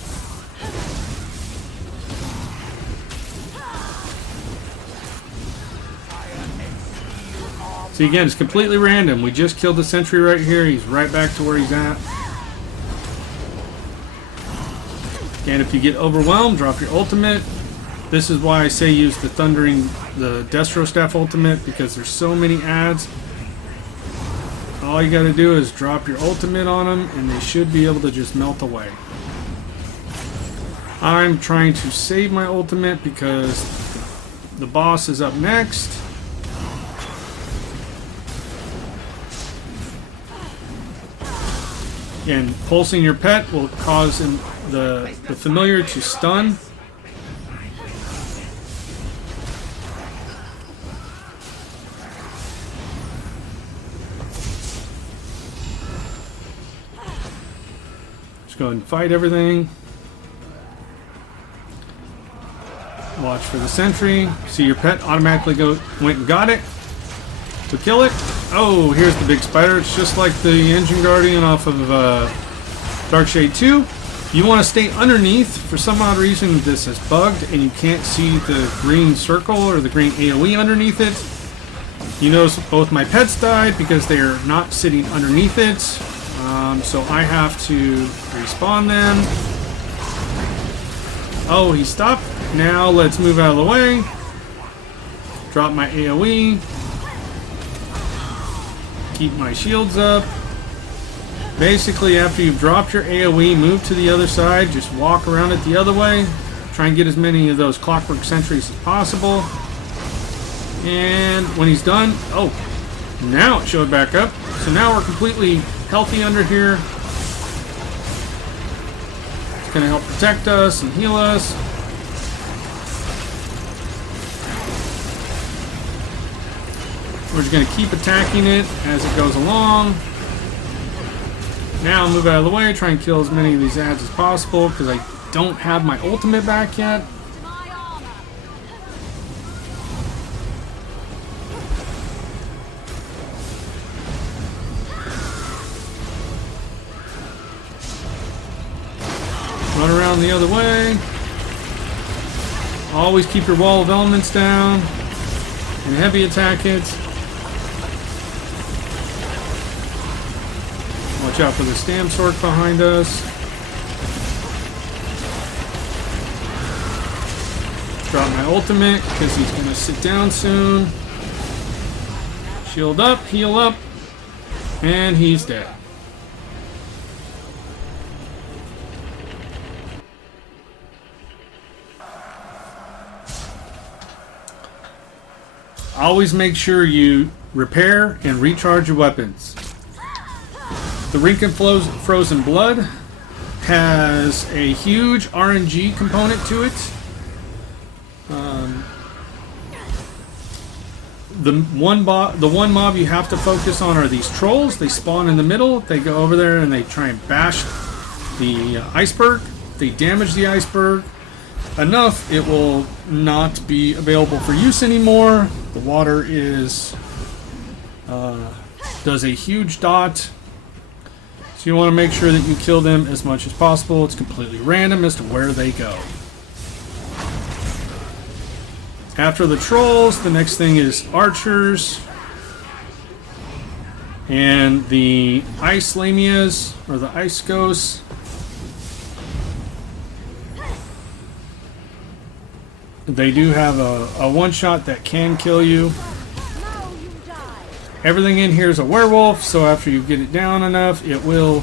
See, again, it's completely random. We just killed the sentry right here. He's right back to where he's at. And if you get overwhelmed, drop your ultimate. This is why I say use the Destro Staff ultimate, because there's so many adds. All you gotta do is drop your ultimate on them and they should be able to just melt away. I'm trying to save my ultimate because the boss is up next. Again, pulsing your pet will cause the familiar to stun. Go ahead and fight everything. Watch for the sentry. See your pet automatically went and got it to kill it. Oh, here's the big spider. It's just like the Engine Guardian off of Darkshade 2. You want to stay underneath. For some odd reason, this is bugged and you can't see the green circle or the green AoE underneath it. You notice both my pets died because they are not sitting underneath it. So I have to respawn them. Oh, he stopped. Now let's move out of the way. Drop my AoE. Keep my shields up. Basically, after you've dropped your AoE, move to the other side. Just walk around it the other way. Try and get as many of those clockwork sentries as possible. And when he's done, oh, now it showed back up. So now we're completely healthy under here. It's going to help protect us and heal us. We're just going to keep attacking it as it goes along. Now move out of the way, try and kill as many of these ads as possible because I don't have my ultimate back yet. Run around the other way. Always keep your wall of elements down and heavy attack it. Watch out for the Stam Sorc behind us. Drop my ultimate because he's going to sit down soon. Shield up, heal up, and he's dead. Always make sure you repair and recharge your weapons. The Rink and Frozen Blood has a huge RNG component to it. The one mob you have to focus on are these trolls. They spawn in the middle. They go over there and they try and bash the iceberg. They damage the iceberg enough, it will not be available for use anymore. The water does a huge dot. So you want to make sure that you kill them as much as possible. It's completely random as to where they go. After the trolls, the next thing is archers. And the ice lamias, or the ice ghosts. They do have a one-shot that can kill you. Everything in here is a werewolf, so after you get it down enough, it will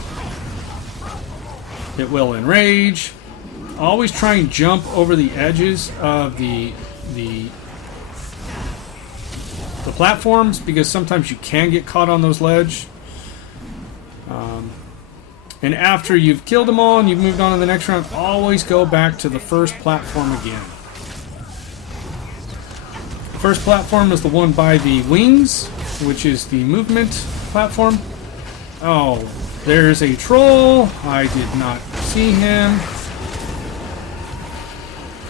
enrage. Always try and jump over the edges of the platforms, because sometimes you can get caught on those ledges. And after you've killed them all and you've moved on to the next round, always go back to the first platform again. The first platform is the one by the wings, which is the movement platform. Oh, there's a troll. I did not see him.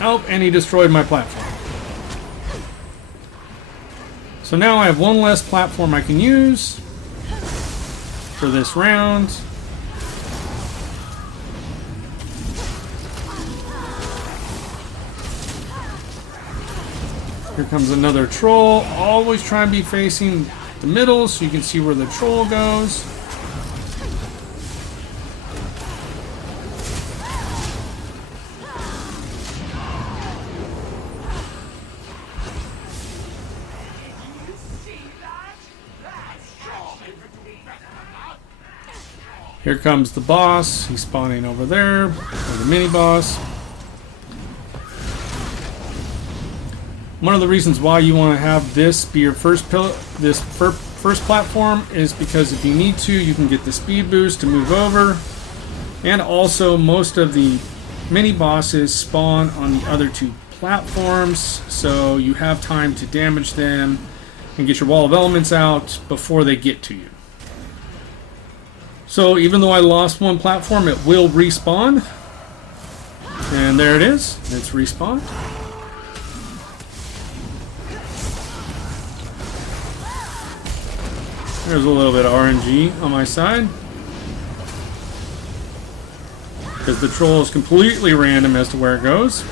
Oh, and he destroyed my platform. So now I have one less platform I can use for this round. Here comes another troll. Always try and be facing the middle so you can see where the troll goes. Here comes the boss. He's spawning over there, or the mini boss. One of the reasons why you want to have this be your first first platform is because if you need to, you can get the speed boost to move over. And also, most of the mini bosses spawn on the other two platforms, so you have time to damage them and get your wall of elements out before they get to you. So even though I lost one platform, it will respawn. And there it is. It's respawned. There's a little bit of RNG on my side, because the troll is completely random as to where it goes.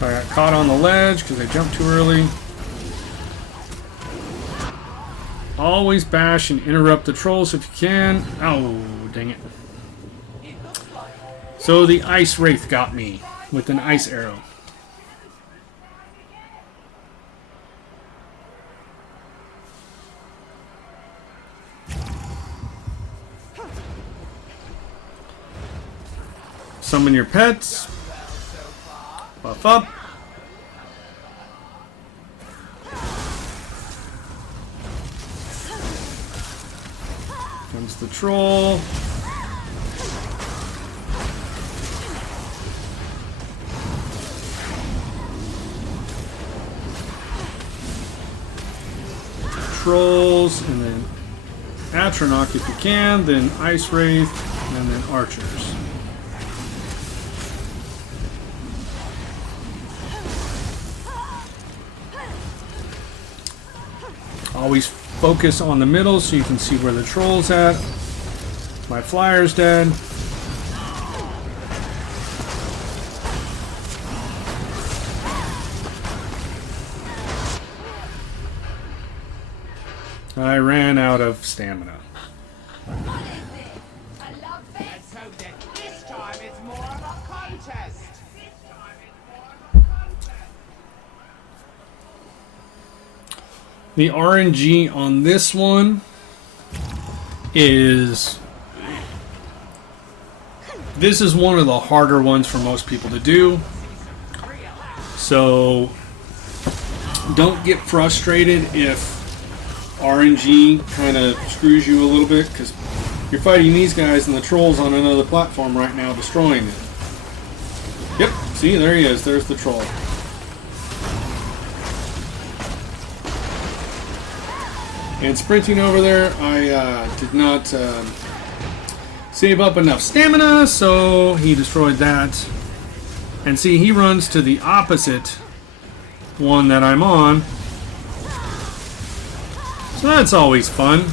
So I got caught on the ledge because I jumped too early. Always bash and interrupt the trolls if you can. Oh, dang it. So the Ice Wraith got me with an ice arrow. Summon your pets. Buff up. Comes the troll. Trolls, and then Atronach if you can, then Ice Wraith, and then Archers. Always focus on the middle so you can see where the troll's at. My flyer's dead. I ran out of stamina. I love this. Let's hope that this time it's more of a contest. The RNG on this one is... This is one of the harder ones for most people to do. So don't get frustrated if RNG kind of screws you a little bit, because you're fighting these guys and the troll's on another platform right now destroying it. Yep, see, there he is. There's the troll. And sprinting over there, I did not save up enough stamina, so he destroyed that. And see, he runs to the opposite one that I'm on. So that's always fun.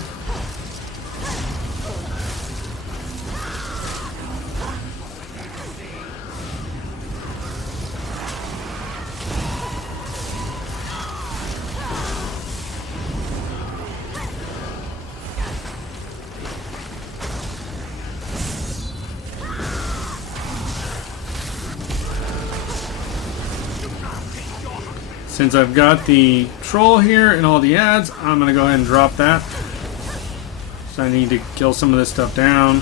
Since I've got the troll here and all the ads, I'm going to go ahead and drop that. So I need to kill some of this stuff down.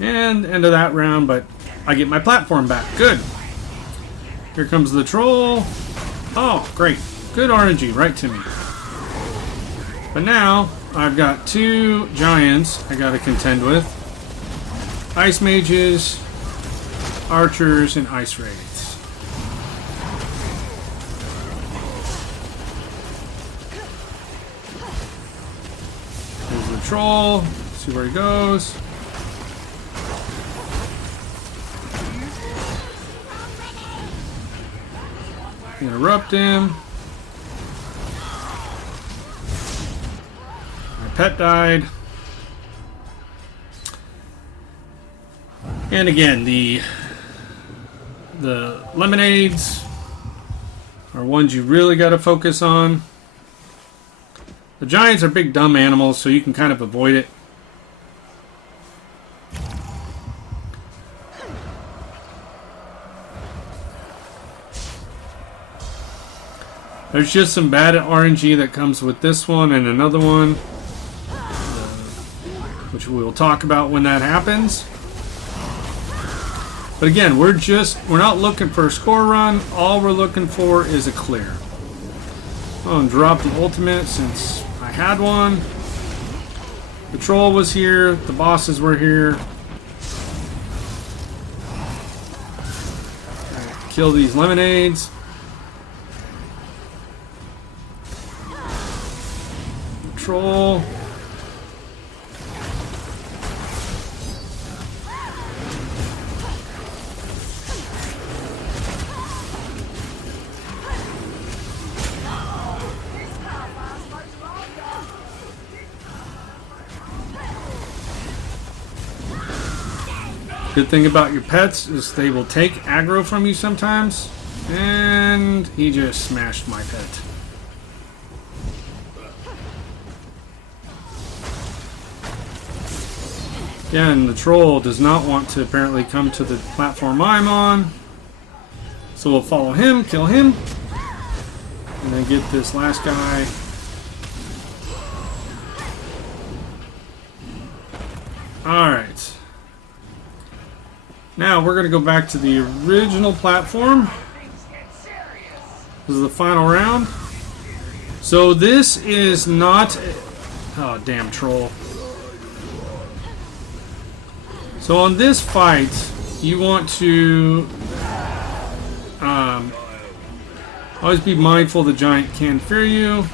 And end of that round, but I get my platform back. Good. Here comes the troll. Oh, great. Good RNG, right to me. But now, I've got 2 giants I gotta contend with. Ice mages, archers, and ice wraiths. There's the troll. See where he goes. Interrupt him. My pet died. And again, the lemonades are ones you really got to focus on. The giants are big dumb animals, so you can kind of avoid it. There's just some bad RNG that comes with this one and another one, which we will talk about when that happens. But again, we're not looking for a score run. All we're looking for is a clear. Oh, and drop the ultimate since I had one. The troll was here. The bosses were here. Kill these lemonades. Troll. Good thing about your pets is they will take aggro from you sometimes. And he just smashed my pet. Again, the troll does not want to apparently come to the platform I'm on. So we'll follow him, kill him, and then get this last guy. Alright. Now we're going to go back to the original platform. This is the final round. So this is not... Oh, damn troll. So on this fight, you want to always be mindful the giant can fear you.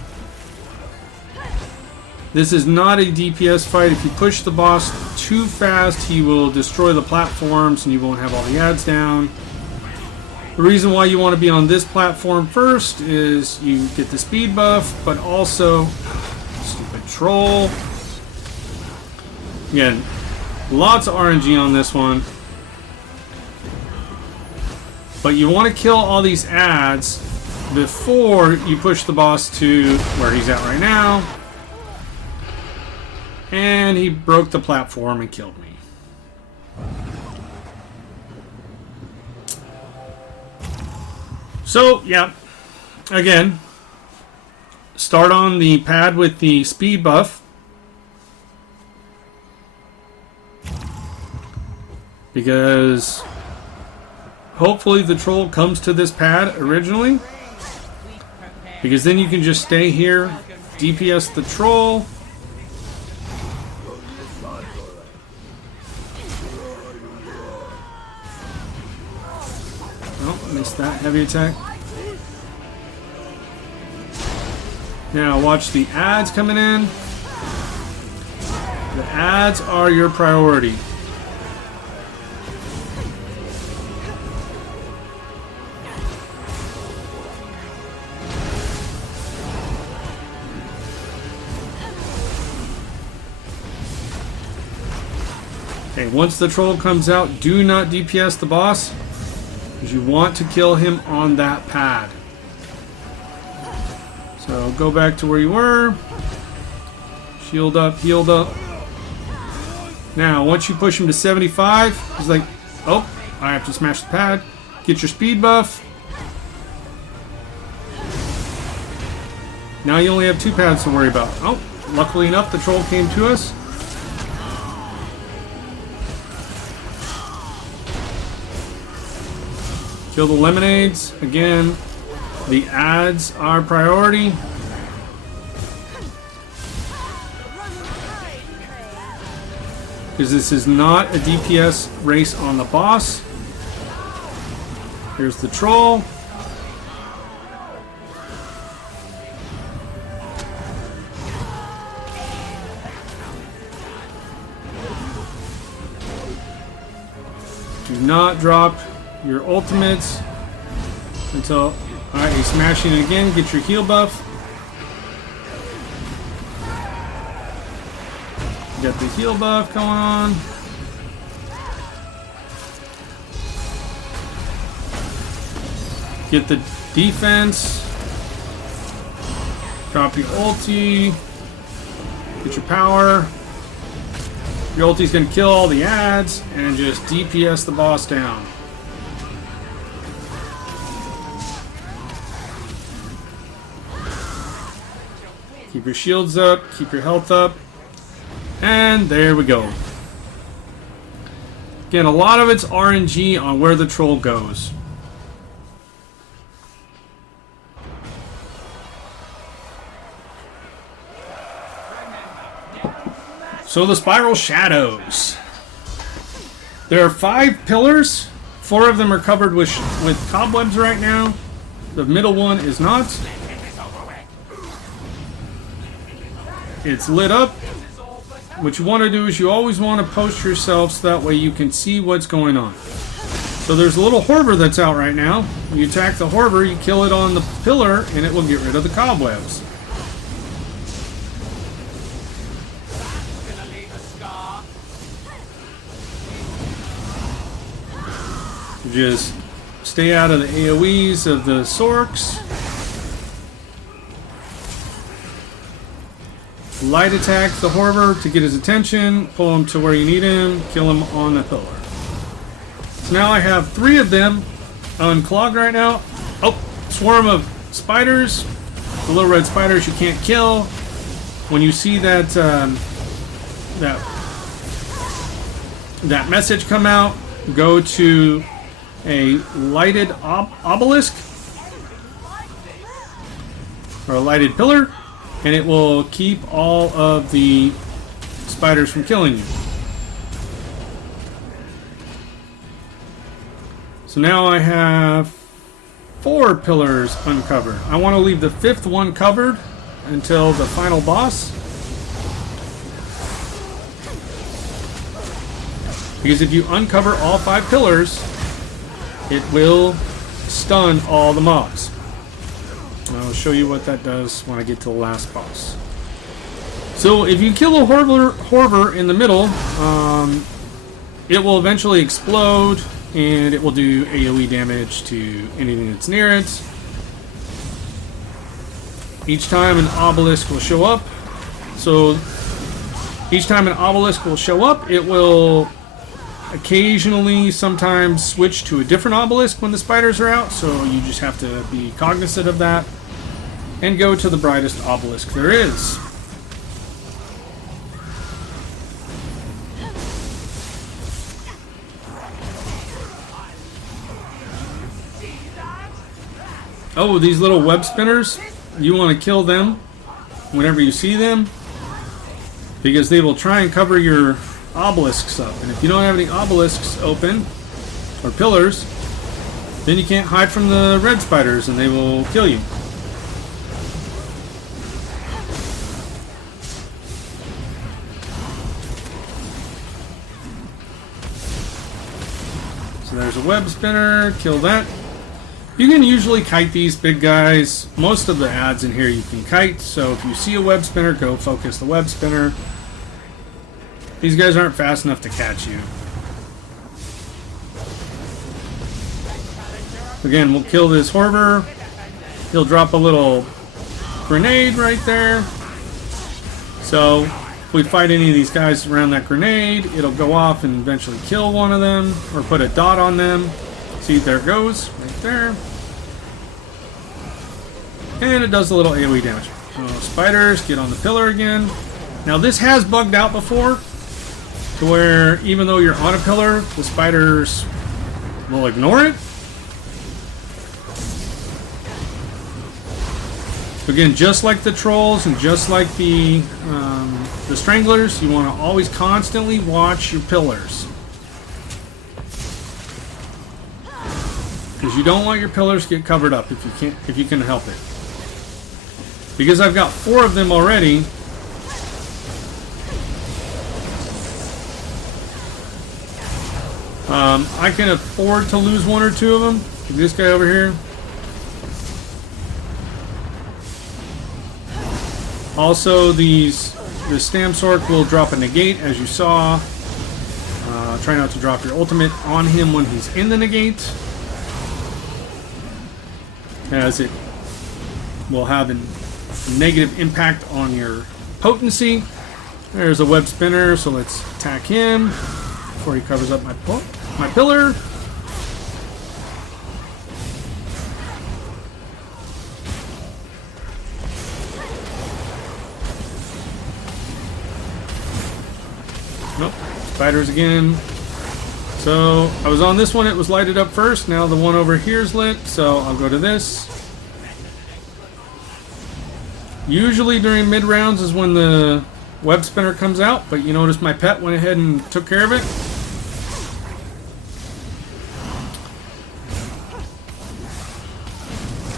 This is not a DPS fight. If you push the boss too fast, he will destroy the platforms and you won't have all the ads down. The reason why you want to be on this platform first is you get the speed buff, but also, stupid troll. Again, lots of RNG on this one. But you want to kill all these ads before you push the boss to where he's at right now. And he broke the platform and killed me. So, yeah. Again, start on the pad with the speed buff. Because hopefully the troll comes to this pad originally. Because then you can just stay here, DPS the troll. Oh, missed that heavy attack. Now watch the ads coming in. The ads are your priority. Okay, once the troll comes out, do not DPS the boss, because you want to kill him on that pad. So go back to where you were. Shield up, healed up. Now, once you push him to 75, he's like, Oh, I have to smash the pad. Get your speed buff. Now you only have 2 pads to worry about. Oh, luckily enough, the troll came to us. Kill the lemonades. Again, the ads are priority. Because this is not a DPS race on the boss. Here's the troll. Do not drop your ultimates until... Alright, he's smashing it again. Get your heal buff. Got the heal buff going on. Get the defense. Drop your ulti. Get your power. Your ulti's gonna kill all the ads and just DPS the boss down. Keep your shields up, keep your health up. And there we go. Again, a lot of it's RNG on where the troll goes. So the Spiral Shadows. There are 5 pillars. 4 of them are covered with cobwebs right now. The middle one is not. It's lit up. What you want to do is you always want to post yourself so that way you can see what's going on. So there's a little Horvor that's out right now. You attack the Horvor, you kill it on the pillar, and it will get rid of the cobwebs. Just stay out of the AoEs of the Sorcs. Light attack the Horvor to get his attention, pull him to where you need him, kill him on the pillar. So now I have 3 of them unclogged right now. Oh, swarm of spiders. The little red spiders you can't kill. When you see that that message come out, go to a lighted obelisk or a lighted pillar, and it will keep all of the spiders from killing you. So now I have 4 pillars uncovered. I want to leave the 5th one covered until the final boss. Because if you uncover all 5 pillars, it will stun all the mobs. And I'll show you what that does when I get to the last boss. So if you kill a Horvor in the middle, it will eventually explode and it will do AoE damage to anything that's near it. Each time an obelisk will show up. So each time an obelisk will show up, it will occasionally sometimes switch to a different obelisk when the spiders are out, so you just have to be cognizant of that and go to the brightest obelisk there is. Oh, these little web spinners, you want to kill them whenever you see them, because they will try and cover your obelisks up, and if you don't have any obelisks open or pillars, then you can't hide from the red spiders and they will kill you. So there's a web spinner, kill that. You can usually kite these big guys. Most of the ads in here you can kite, so if you see a web spinner, go focus the web spinner. These guys aren't fast enough to catch you. Again, we'll kill this Horvor. He'll drop a little grenade right there. So if we fight any of these guys around that grenade, it'll go off and eventually kill one of them, or put a dot on them. See, there it goes, right there. And it does a little AoE damage. So spiders, get on the pillar again. Now this has bugged out before, to where even though you're on a pillar, the spiders will ignore it. Again, just like the trolls and just like the stranglers, you want to always constantly watch your pillars, because you don't want your pillars to get covered up if you can help it. Because I've got 4 of them already. I can afford to lose 1 or 2 of them. Like this guy over here. Also, the Stam Sorc will drop a negate, as you saw. Try not to drop your ultimate on him when he's in the negate, as it will have a negative impact on your potency. There's a web spinner, so let's attack him before he covers up my pillar. Nope, spiders again. So I was on this one, it was lighted up first. Now the one over here is lit, so I'll go to this. Usually during mid rounds is when the web spinner comes out, but you notice my pet went ahead and took care of it.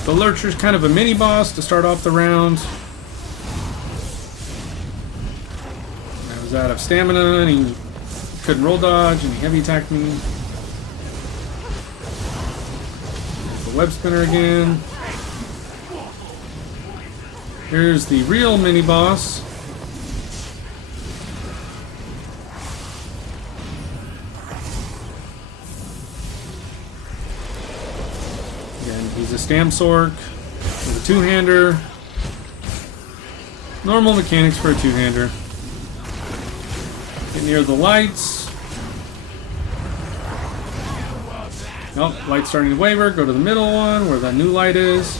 The Lurcher's kind of a mini boss to start off the round. I was out of stamina and he couldn't roll dodge and he heavy attacked me. The web spinner again. Here's the real mini boss. Again, he's a Stam Sorc with a 2-hander. Normal mechanics for a 2-hander. Get near the lights. Oh, light's starting to waver. Go to the middle one where that new light is.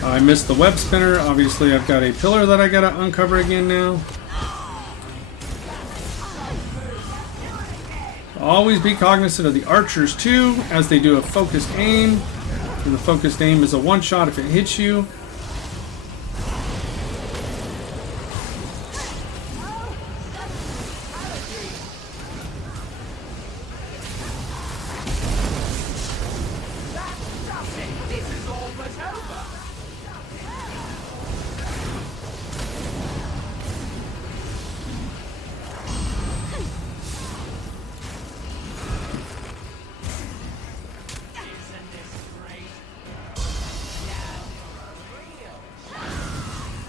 I missed the web spinner. Obviously, I've got a pillar that I gotta uncover again now. Always be cognizant of the archers too, as they do a focused aim. And the focused aim is a one-shot if it hits you.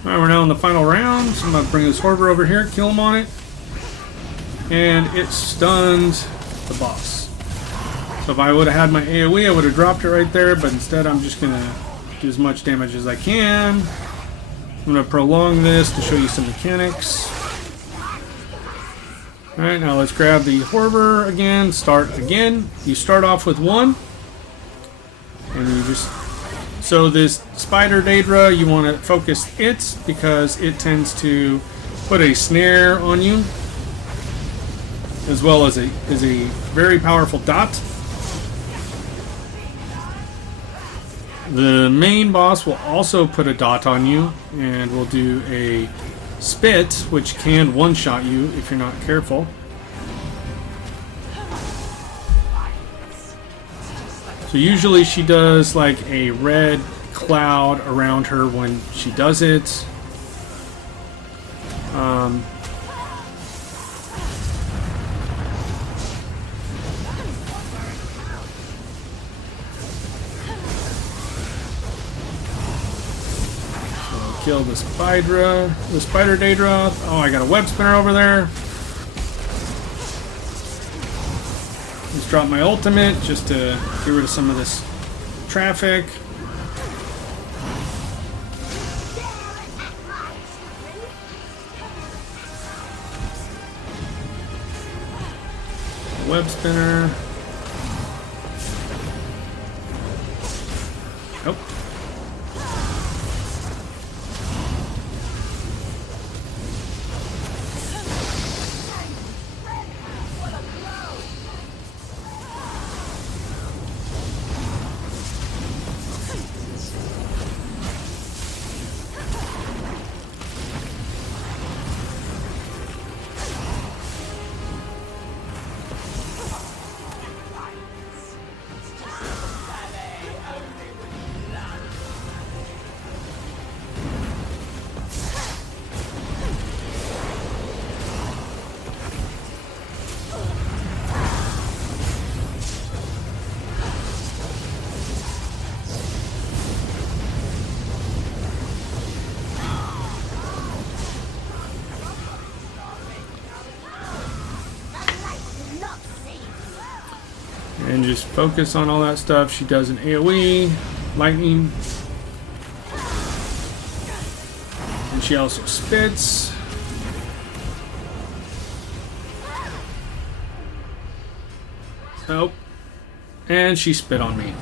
Alright, we're now in the final round. So I'm going to bring this Horber over here, kill him on it. And it stunned the boss. So if I would have had my AoE, I would have dropped it right there, but instead I'm just going to do as much damage as I can. I'm going to prolong this to show you some mechanics. Alright, now let's grab the Horber again, start again. You start off with 1. And you just... So this Spider Daedra, you want to focus it because it tends to put a snare on you, as well as a very powerful dot. The main boss will also put a dot on you and will do a spit, which can one-shot you if you're not careful. So usually she does like a red cloud around her when she does it. So kill the Spider Daedra. Oh, I got a web spinner over there. Let's drop my ultimate just to get rid of some of this traffic. web spinner. Nope. And just focus on all that stuff. She does an AoE, lightning. And she also spits. Oh. And she spit on me.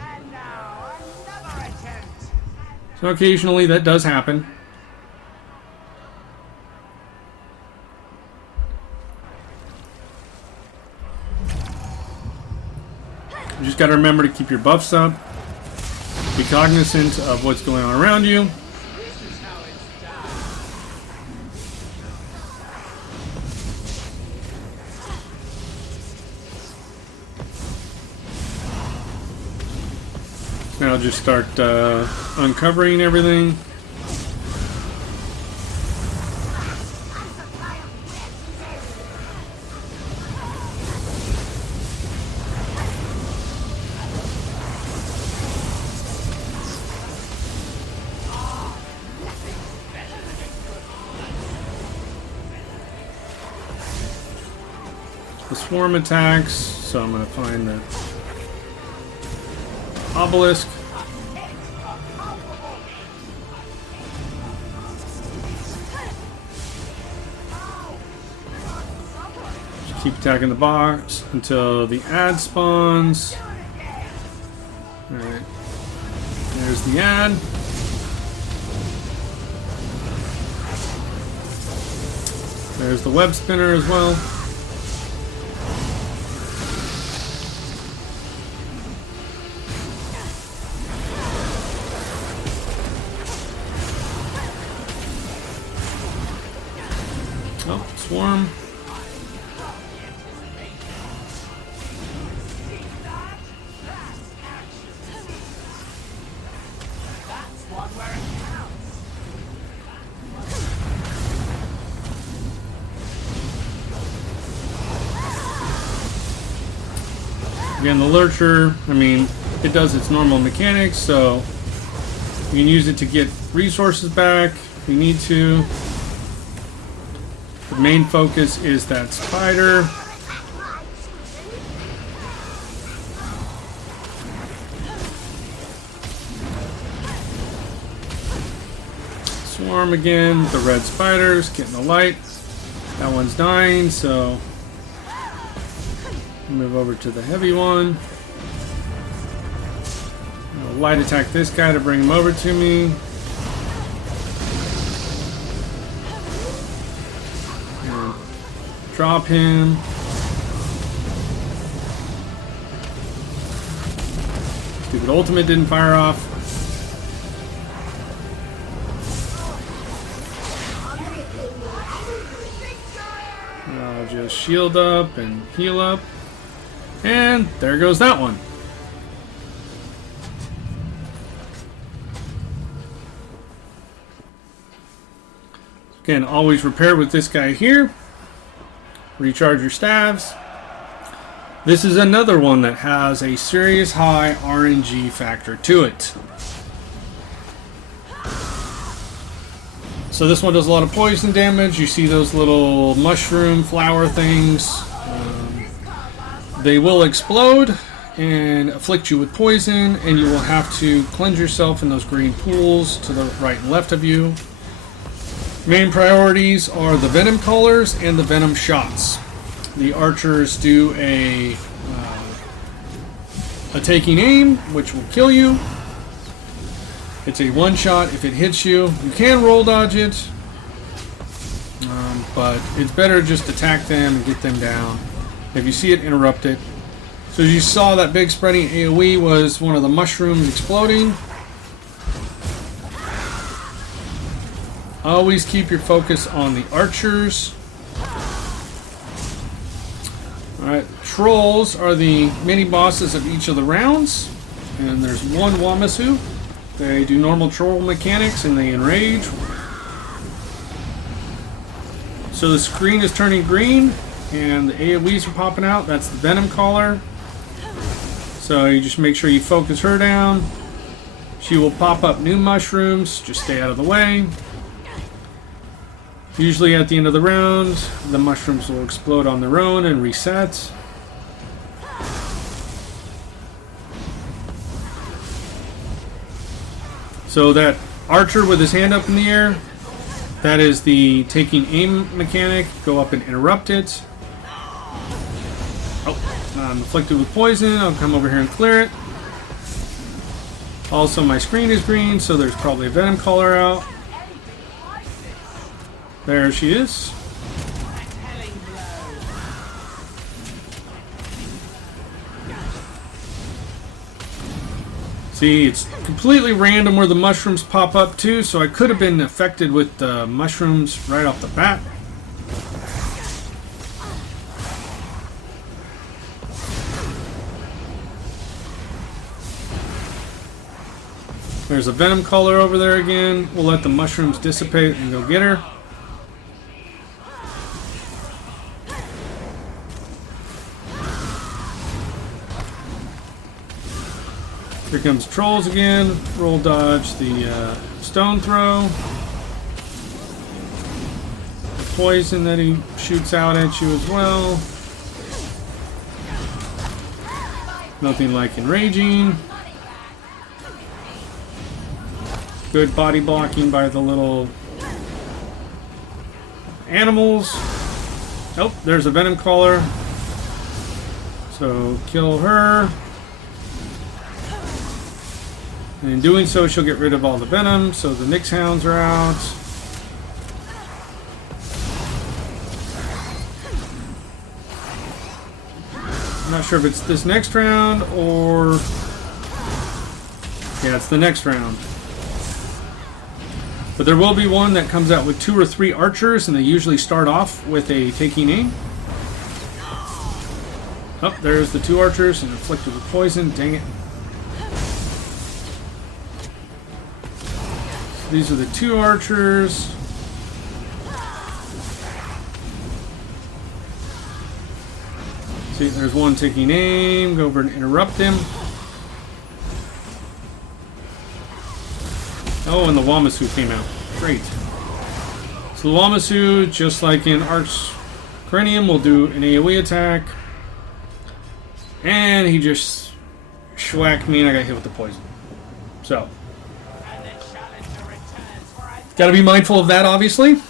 And now another attempt. So occasionally that does happen. You just got to remember to keep your buffs up. Be cognizant of what's going on around you. This is how it's done. Now I'll just start uncovering everything. The swarm attacks, so I'm going to find the obelisk. Just keep attacking the box until the ad spawns. Alright. There's the ad. There's the web spinner as well. Oh, swarm. That's one where it counts. Again, the lurcher, I mean, it does its normal mechanics, so you can use it to get resources back if you need to. The main focus is that spider. Swarm again, the red spiders, getting the light. That one's dying, so move over to the heavy one. I'll light attack this guy to bring him over to me. And drop him. Stupid ultimate didn't fire off. I'll just shield up and heal up. And there goes that one. Again, always repair with this guy here. Recharge your staves. This is another one that has a serious high RNG factor to it. So this one does a lot of poison damage. You see those little mushroom flower things. They will explode and afflict you with poison, and you will have to cleanse yourself in those green pools to the right and left of you. Main priorities are the venom collars and the venom shots. the archers do a taking aim, which will kill you. It's a one-shot if it hits you. You can roll dodge it, but it's better just attack them and get them down. If you see it, interrupt it. So as you saw, that big spreading AoE was one of the mushrooms exploding. Always keep your focus on the archers. Alright, trolls are the mini bosses of each of the rounds. And there's one Wamasu. They do normal troll mechanics and they enrage. So the screen is turning green and the AoEs are popping out. That's the Venom Caller. So you just make sure you focus her down. She will pop up new mushrooms. Just stay out of the way. Usually at the end of the round, the mushrooms will explode on their own and reset. So that archer with his hand up in the air, that is the taking aim mechanic. Go up and interrupt it. Oh, I'm afflicted with poison. I'll come over here and clear it. Also, my screen is green, so there's probably a Venom Caller out. There she is. See, it's completely random where the mushrooms pop up too, so I could have been affected with the mushrooms right off the bat. There's a Venom Caller over there again. We'll let the mushrooms dissipate and go get her. Here comes trolls again. Roll dodge the stone throw. Poison that he shoots out at you as well. Nothing like enraging. Good body blocking by the little animals. Oh, there's a Venom Caller. So kill her. And in doing so, she'll get rid of all the venom, so the Nyx Hounds are out. I'm not sure if it's this next round or... Yeah, it's the next round. But there will be one that comes out with 2 or 3 archers, and they usually start off with a taking aim. Oh, there's the 2 archers and afflicted with poison. Dang it. These are the 2 archers. See, there's one taking aim. Go over and interrupt him. Oh, and the Wamasu came out. Great. So the Wamasu, just like in Arch Cranium, will do an AoE attack. And he just schwacked me and I got hit with the poison. So... Got to be mindful of that, obviously.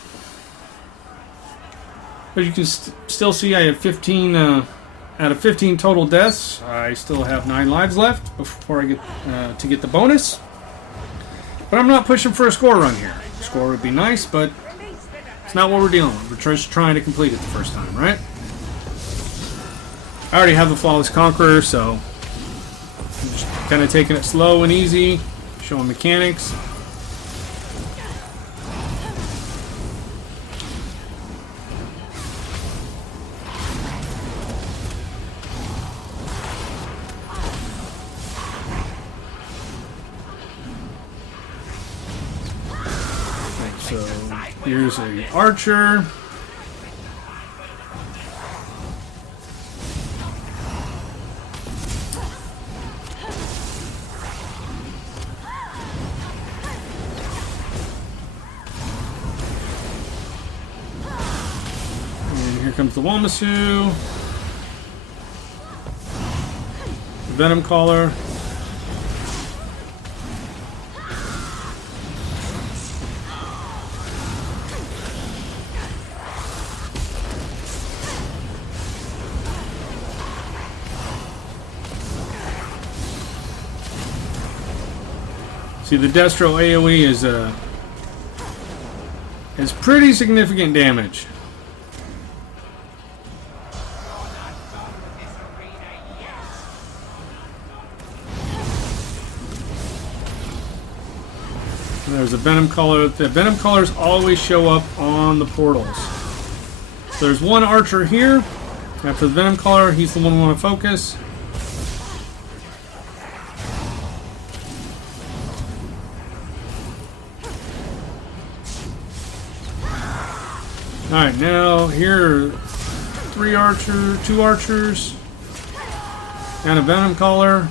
But you can still see I have 15 out of 15 total deaths. I still have 9 lives left before I get to get the bonus. But I'm not pushing for a score run here. Score would be nice, but it's not what we're dealing with. We're just trying to complete it the first time, right? I already have the Flawless Conqueror, so I'm just kind of taking it slow and easy, showing mechanics. So here's a archer. And here comes the Wamasu. The Venom Caller. See, the Destro AoE is pretty significant damage. There's a Venom Caller. The Venom Callers always show up on the portals. So there's one archer here. After the Venom Caller, he's the one we want to focus. Alright, now here are two archers, and a Venom Caller.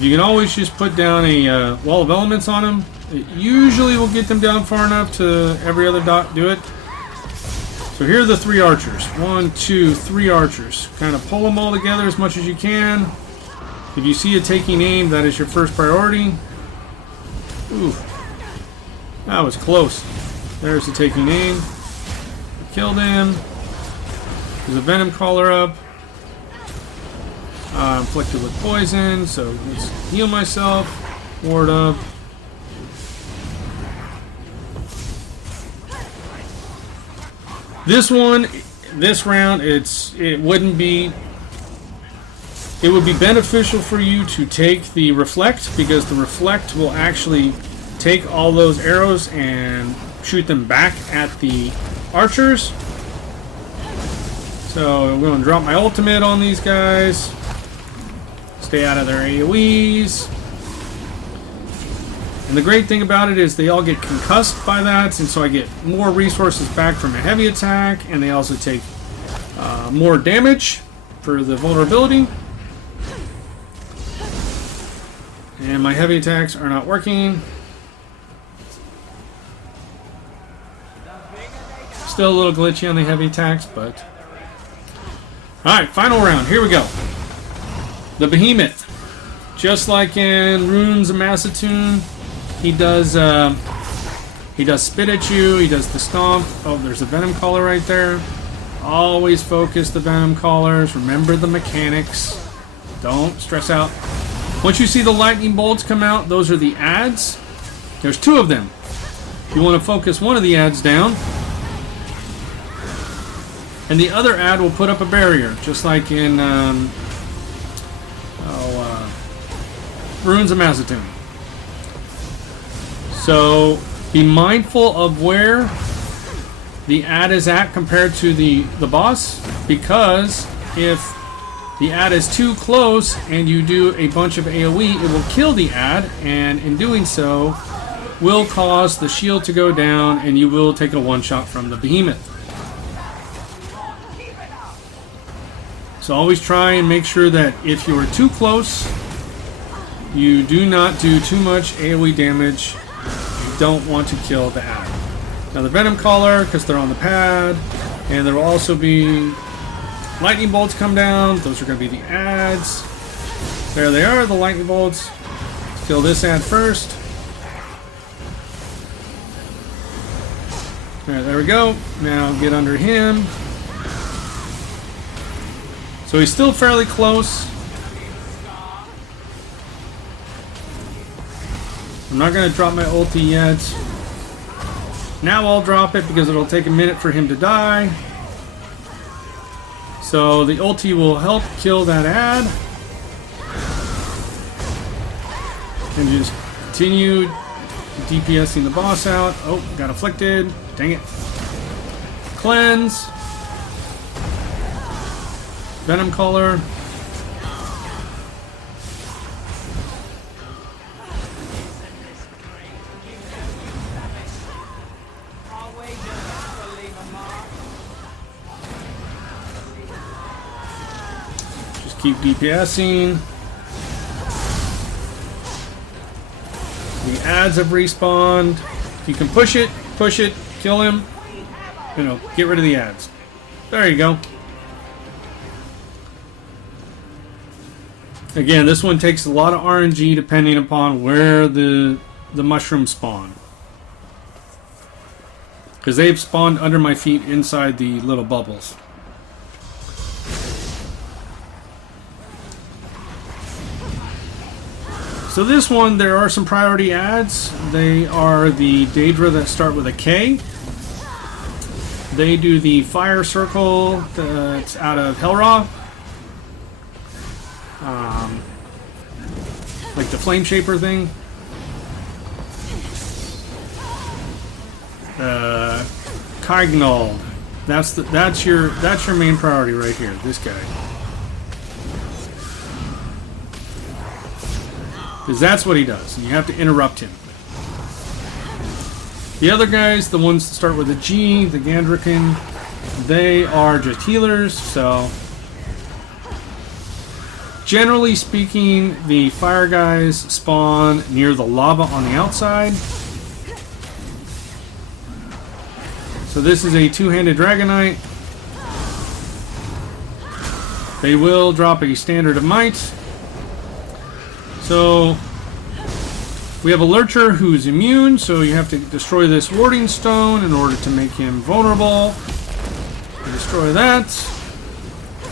You can always just put down a wall of elements on them. It usually will get them down far enough to every other dot do it. So here are the 3 archers. 1, 2, 3 archers. Kind of pull them all together as much as you can. If you see it taking aim, that is your first priority. Ooh, that was close. There's the taking aim. Killed him. There's a Venom Caller up. Inflicted with poison, so let's heal myself. Ward up. This round, it would be beneficial for you to take the Reflect, because the Reflect will actually take all those arrows and shoot them back at the archers. So I'm going to drop my ultimate on these guys. Stay out of their AoEs. And the great thing about it is they all get concussed by that, and so I get more resources back from a heavy attack, and they also take more damage for the vulnerability. And my heavy attacks are not working. Still a little glitchy on the heavy attacks, but... Alright, final round. Here we go. The Behemoth. Just like in Runes of Macedon, he does spit at you, he does the stomp. Oh, there's a Venom Caller right there. Always focus the Venom Callers. Remember the mechanics. Don't stress out. Once you see the lightning bolts come out, those are the adds. There's 2 of them. You want to focus one of the adds down, and the other ad will put up a barrier, just like in Runes of Macedon. So be mindful of where the ad is at compared to the boss, because if the ad is too close and you do a bunch of AoE, it will kill the ad, and in doing so will cause the shield to go down, and you will take a one-shot from the Behemoth. So always try and make sure that if you are too close, you do not do too much AoE damage. You don't want to kill the ad. Now the Venom Caller, because they're on the pad, and there will also be lightning bolts come down. Those are going to be the ads. There they are, the lightning bolts. Let's kill this ad first. Alright, there we go. Now get under him. So he's still fairly close. I'm not going to drop my ulti yet. Now I'll drop it because it'll take a minute for him to die. So the ulti will help kill that ad. And just continue DPSing the boss out. Oh, got afflicted. Dang it. Cleanse. Venom Caller. Just keep DPSing. The ads have respawned. If you can push it, kill him. You know, get rid of the ads. There you go. Again, this one takes a lot of RNG depending upon where the mushrooms spawn. because they've spawned under my feet inside the little bubbles. So this one, there are some priority ads. They are the Daedra that start with a K. They do the fire circle that's out of Hellraw. Like the flame shaper thing. Kygnald. That's your main priority right here. This guy. Because that's what he does. And you have to interrupt him. The other guys, the ones that start with a G, the Gandrican, they are just healers, so generally speaking, the fire guys spawn near the lava on the outside. So this is a two-handed Dragonite. They will drop a Standard of Might. So we have a Lurcher who's immune, so you have to destroy this Warding Stone in order to make him vulnerable. You destroy that.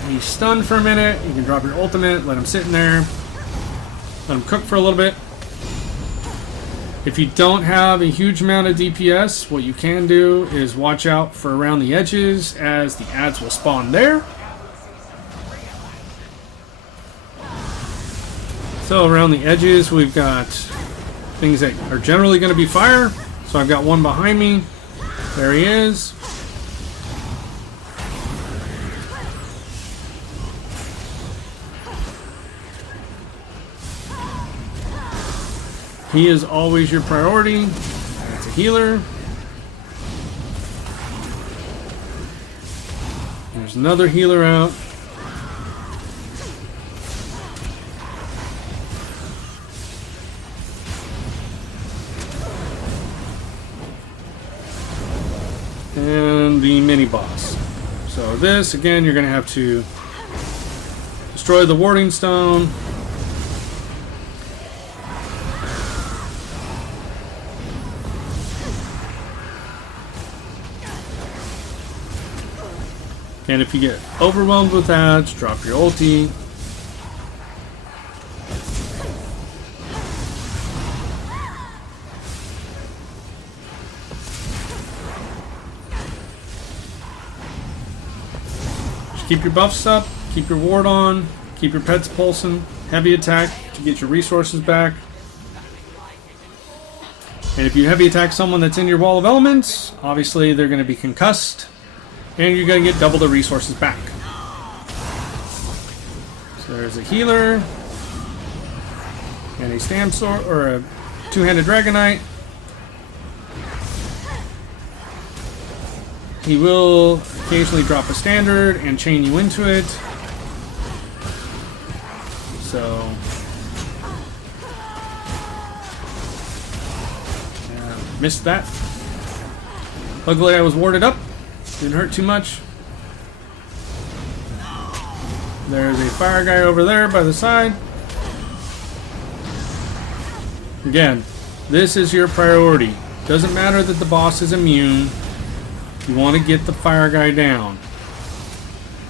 He's stunned for a minute. You can drop your ultimate, let him sit in there. Let him cook for a little bit. If you don't have a huge amount of DPS, what you can do is watch out for around the edges as the ads will spawn there. So around the edges, we've got things that are generally going to be fire. So I've got one behind me. There he is. He is always your priority. That's a healer. There's another healer out. And the mini boss. So this, again, you're going to have to destroy the Warding Stone. And if you get overwhelmed with ads, drop your ulti. Just keep your buffs up, keep your ward on, keep your pets pulsing, heavy attack to get your resources back. And if you heavy attack someone that's in your wall of elements, obviously they're going to be concussed. And you're going to get double the resources back. So there's a healer. And a stamp sword, or a two-handed Dragonite. He will occasionally drop a standard and chain you into it. So missed that. Luckily I was warded up. Didn't hurt too much. There's a fire guy over there by the side. Again, this is your priority. Doesn't matter that the boss is immune. You want to get the fire guy down.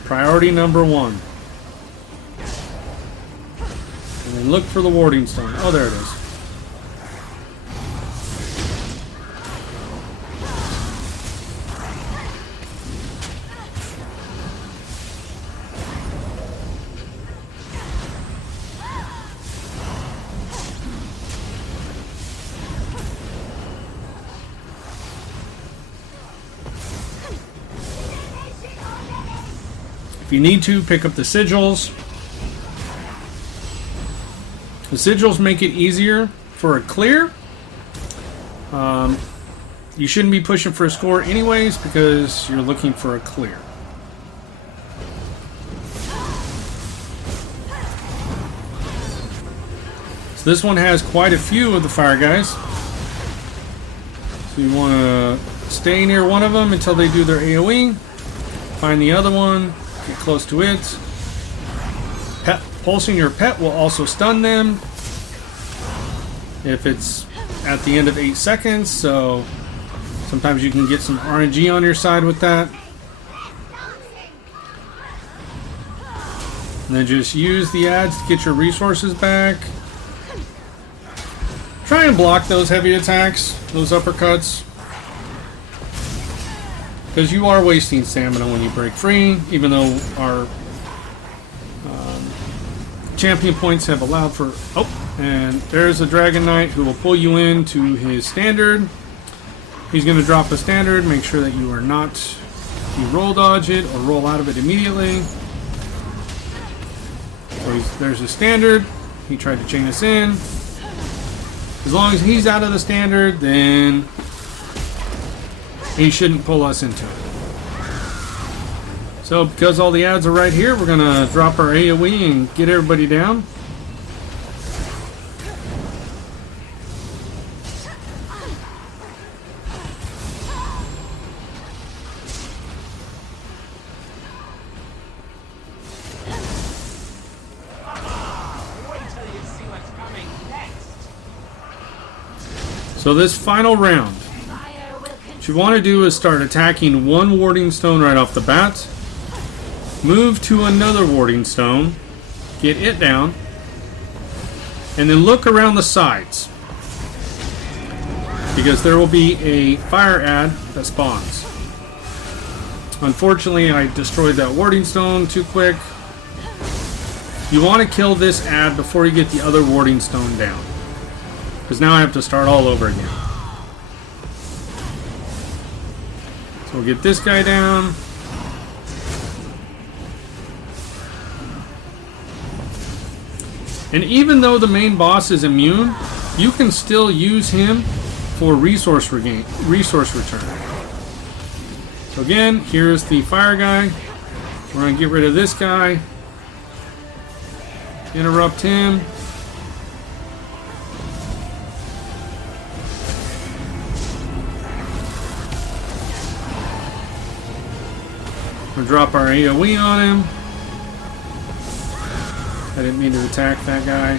Priority number one. And then look for the Warding Stone. Oh, there it is. If you need to, pick up the sigils. The sigils make it easier for a clear. You shouldn't be pushing for a score anyways because you're looking for a clear. So this one has quite a few of the fire guys. So you want to stay near one of them until they do their AoE. Find the other one. Get close to it. Pulsing your pet will also stun them if it's at the end of 8 seconds, so Sometimes you can get some RNG on your side with that. And then just use the ads to get your resources back. Try and block those heavy attacks, those uppercuts. Because you are wasting stamina when you break free, even though our champion points have allowed for... Oh, and there's a Dragon Knight who will pull you into his standard. He's going to drop a standard, make sure that you are not... You roll dodge it or roll out of it immediately. So there's a standard. He tried to chain us in. As long as he's out of the standard, then he shouldn't pull us into it. So because all the ads are right here, we're going to drop our AoE and get everybody down. So this final round, what you want to do is start attacking one warding stone right off the bat. Move to another warding stone, get it down, and then look around the sides. Because there will be a fire ad that spawns. Unfortunately, I destroyed that warding stone too quick. You want to kill this ad before you get the other warding stone down. Because now I have to start all over again. So we'll get this guy down. And even though the main boss is immune, you can still use him for resource return. So again, here's the fire guy. We're going to get rid of this guy. Interrupt him. We'll drop our AoE on him. I didn't mean to attack that guy.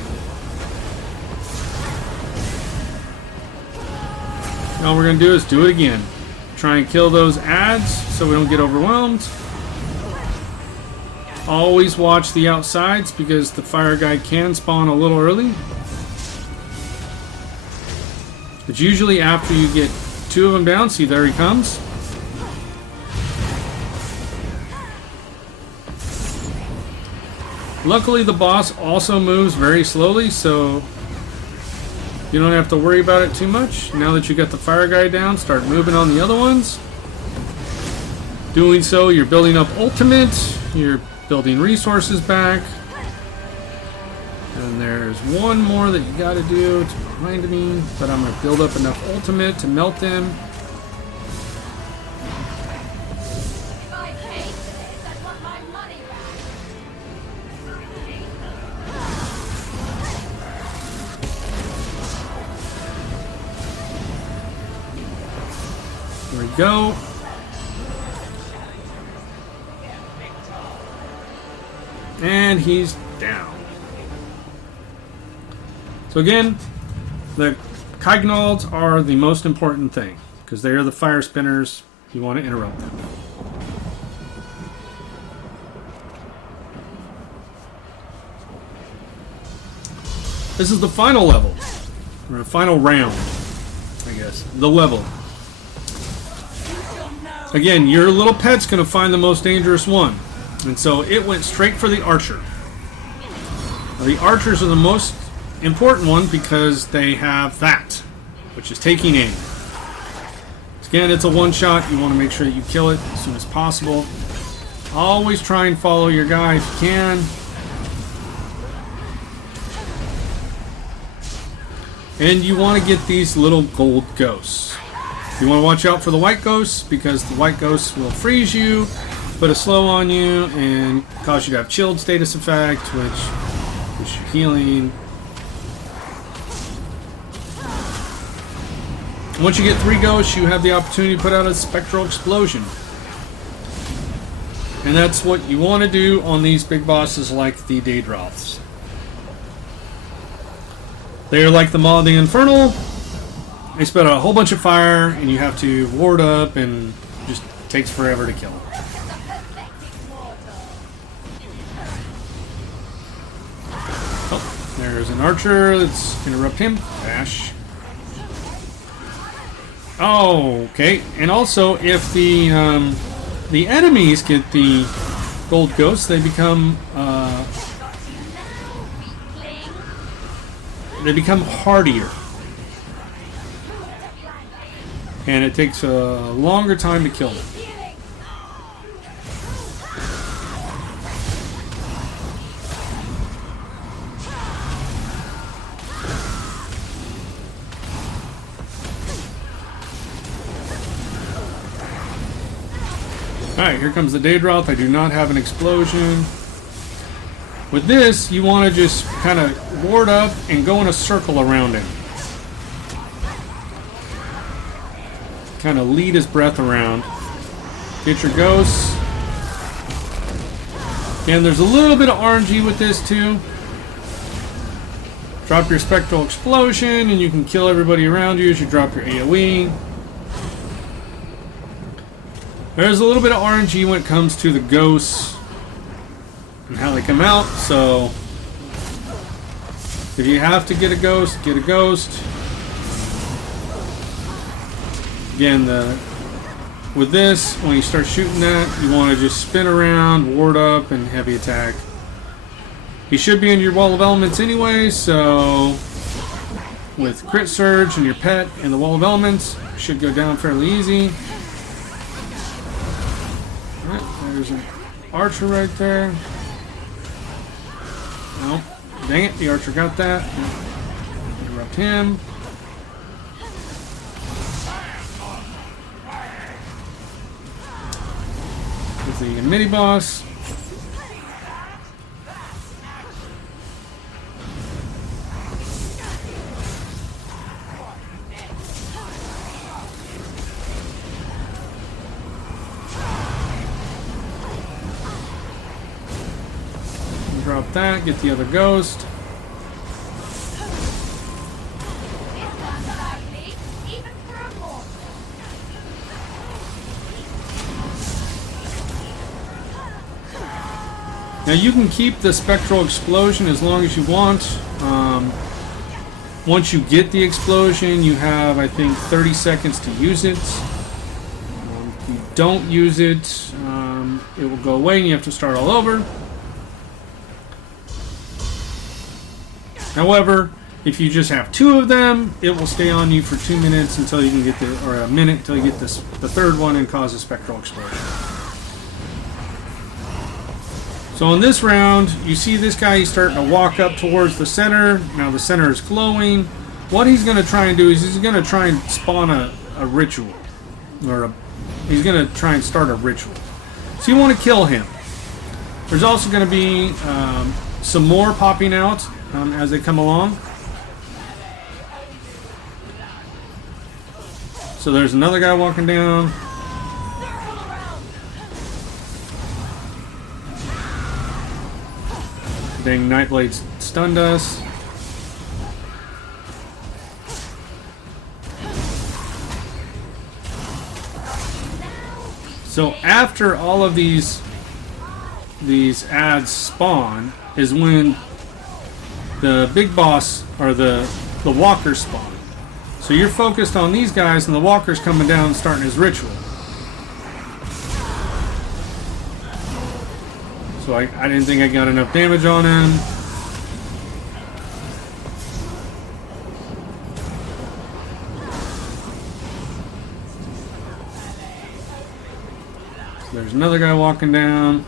All we're going to do is do it again. Try and kill those ads so we don't get overwhelmed. Always watch the outsides because the fire guy can spawn a little early. It's usually after you get two of them down. See, there he comes. Luckily, the boss also moves very slowly, so you don't have to worry about it too much. Now that you got the fire guy down, start moving on the other ones. Doing so, you're building up ultimate, you're building resources back. And there's one more that you gotta do. It's behind me, but I'm gonna build up enough ultimate to melt them. There we go. And he's down. So again, the Kygnolds are the most important thing because they are the fire spinners. You want to interrupt them. This is the final level, or the final round, I guess. The level. Again, your little pet's going to find the most dangerous one. And so it went straight for the archer. Now, the archers are the most important one because they have that, which is taking aim. Again, it's a one-shot. You want to make sure that you kill it as soon as possible. Always try and follow your guy if you can. And you want to get these little gold ghosts. You want to watch out for the white ghosts because the white ghosts will freeze you, put a slow on you, and cause you to have chilled status effect, which is your healing. Once you get 3 ghosts, you have the opportunity to put out a spectral explosion. And that's what you want to do on these big bosses like the Daedroths. They are like the Maw of the Infernal. they spit out a whole bunch of fire, and you have to ward up, and just takes forever to kill them. Oh, there's an archer. Let's interrupt him. Bash. Oh, okay. And also, if the enemies get the gold ghosts, they become hardier, and it takes a longer time to kill them. Alright, here comes the Daedroth. I do not have an explosion. With this, you want to just kind of ward up and go in a circle around him. Kind of lead his breath around. Get your ghosts. And there's a little bit of RNG with this too. Drop your Spectral Explosion and you can kill everybody around you as you drop your AoE. There's a little bit of RNG when it comes to the ghosts and how they come out, so if you have to get a ghost, get a ghost. Again, with this, when you start shooting that, you want to just spin around, ward up, and heavy attack. You should be in your Wall of Elements anyway, so with Crit Surge and your pet and the Wall of Elements, it should go down fairly easy. There's an archer right there. No. Dang it, the archer got that. Interrupt him. With the mini boss. Drop that, get the other ghost. Now you can keep the Spectral Explosion as long as you want. Once you get the explosion, you have, I think, 30 seconds to use it. If you don't use it, it will go away and you have to start all over. However, if you just have two of them, it will stay on you for 2 minutes until you can get or a minute until you get the third one and cause a Spectral Explosion. So in this round, you see this guy, he's starting to walk up towards the center. Now the center is glowing. What he's going to try and do is he's going to try and spawn a ritual. He's going to try and start a ritual. So you want to kill him. There's also going to be some more popping out as they come along. So there's another guy walking down. Dang, Nightblade stunned us. So after all of these ads spawn is when the big boss or the walkers spawn. So you're focused on these guys and the walker's coming down and starting his ritual. So I didn't think I got enough damage on him. So there's another guy walking down.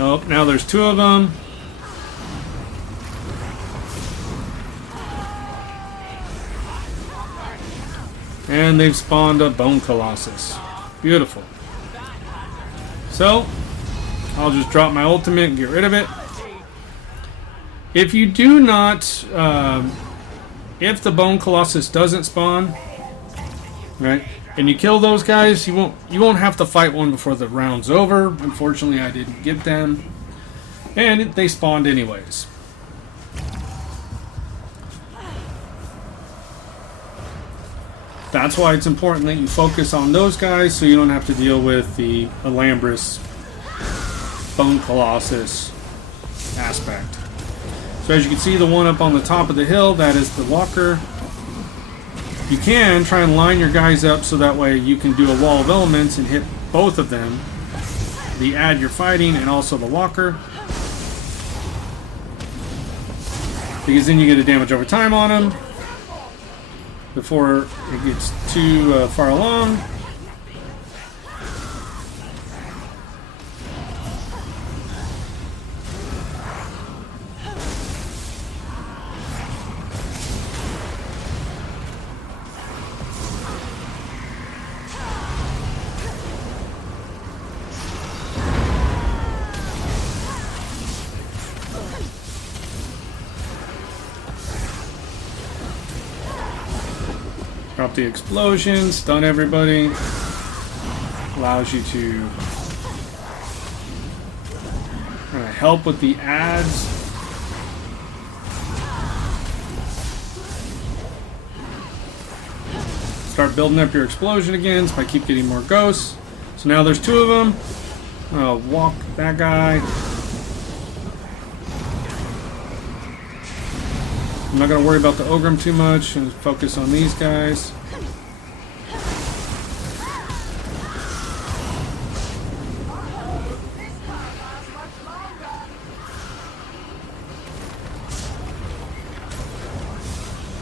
Oh, now there's two of them. And they've spawned a Bone Colossus. Beautiful. So, I'll just drop my ultimate and get rid of it. If you do not, if the Bone Colossus doesn't spawn, right, and you kill those guys, you won't have to fight one before the round's over. Unfortunately, I didn't get them, and they spawned anyways. That's why it's important that you focus on those guys so you don't have to deal with the Alambris Bone Colossus aspect. So as you can see, the one up on the top of the hill, that is the walker. You can try and line your guys up so that way you can do a wall of elements and hit both of them. The ad you're fighting and also the walker. Because then you get a damage over time on them before it gets too far along. Drop the explosion, stun everybody. Allows you to kind of help with the ads. Start building up your explosion again so I keep getting more ghosts. So now there's 2 of them. I'll walk that guy. I'm not going to worry about the Ogrim too much and focus on these guys.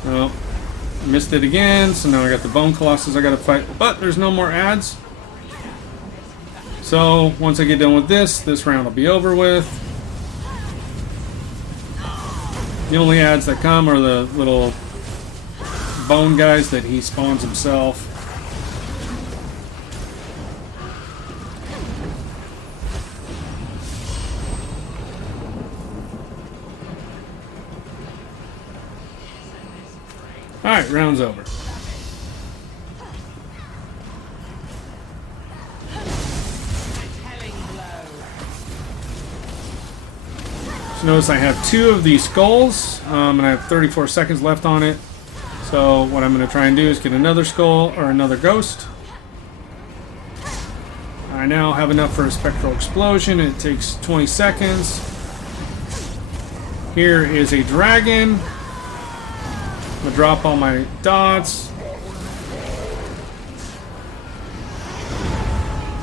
Well, missed it again, so now I got the Bone Colossus I got to fight. But there's no more ads. So once I get done with this round will be over with. The only ads that come are the little bone guys that he spawns himself. Alright, round's over. So notice I have 2 of these skulls, and I have 34 seconds left on it. So what I'm going to try and do is get another skull or another ghost. I now have enough for a spectral explosion. It takes 20 seconds. Here is a dragon. I'm going to drop all my dots.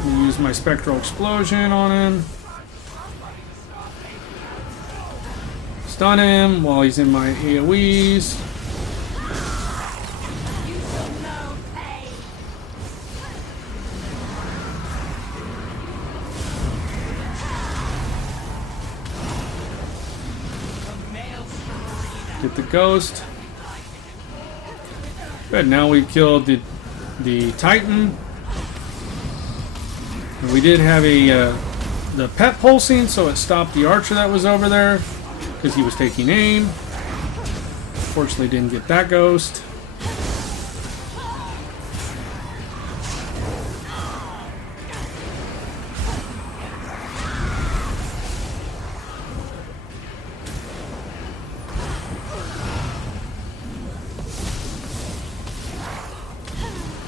Use my spectral explosion on him. Stun him while he's in my AoEs. Get the ghost. Good, now we've killed the Titan. And we did have the pet pulsing, so it stopped the archer that was over there because he was taking aim. Fortunately didn't get that ghost.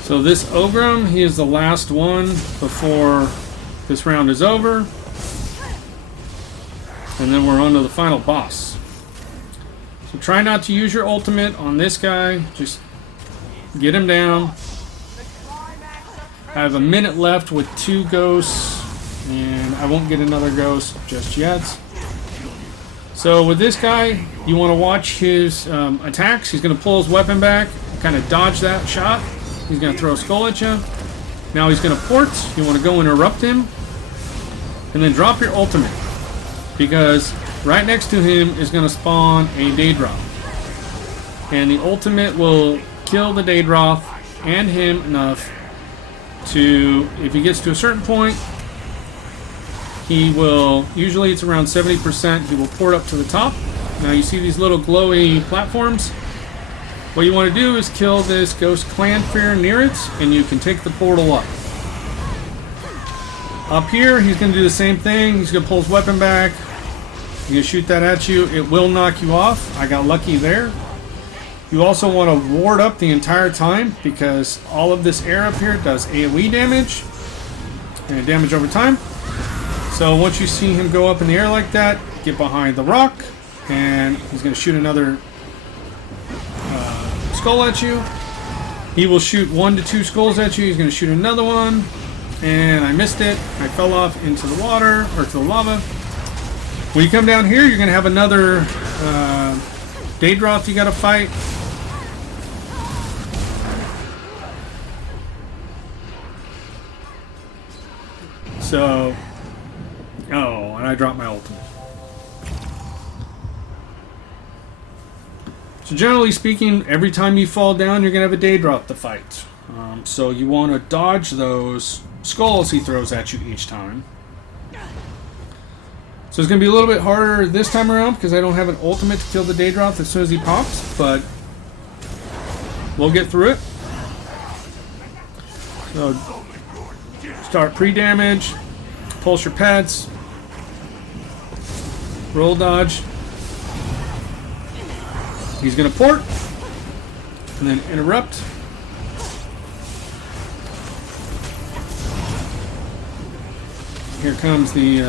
So this Ogrim, he is the last one before this round is over. And then we're on to the final boss. So try not to use your ultimate on this guy. Just get him down. I have a minute left with 2 ghosts. And I won't get another ghost just yet. So with this guy, you want to watch his attacks. He's going to pull his weapon back. Kind of dodge that shot. He's going to throw a skull at you. Now he's going to port. You want to go interrupt him. And then drop your ultimate. Because right next to him is going to spawn a Daedroth. And the ultimate will kill the Daedroth and him enough to, if he gets to a certain point, he will, usually it's around 70%, he will port up to the top. Now you see these little glowy platforms? What you want to do is kill this Ghost Clanfear near it, and you can take the portal up. Up here, he's going to do the same thing. He's going to pull his weapon back. He's going to shoot that at you. It will knock you off. I got lucky there. You also want to ward up the entire time, because all of this air up here does AoE damage and damage over time. So once you see him go up in the air like that, get behind the rock, and he's going to shoot another skull at you. He will shoot 1 to 2 skulls at you. He's going to shoot another one, and I missed it. I fell off into the water, or to the lava. When you come down here, you're going to have another Daedroth you got to fight. So, oh, and I dropped my ultimate. So generally speaking, every time you fall down, you're going to have a Daedroth to fight. So you want to dodge those skulls he throws at you each time. So it's going to be a little bit harder this time around because I don't have an ultimate to kill the Daedroth as soon as he pops, but we'll get through it. So start pre-damage, pulse your pets, roll dodge. He's going to port, and then interrupt. Here comes the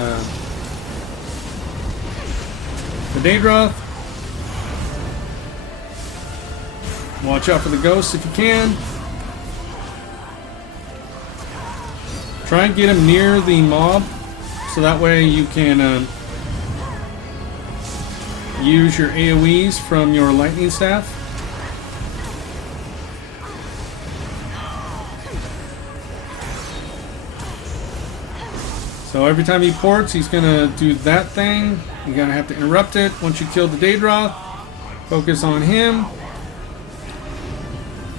Daedroth. Watch out for the ghosts if you can. Try and get him near the mob, so that way you can use your AoEs from your lightning staff. So every time he ports, he's going to do that thing. You're going to have to interrupt it. Once you kill the Daedroth, focus on him.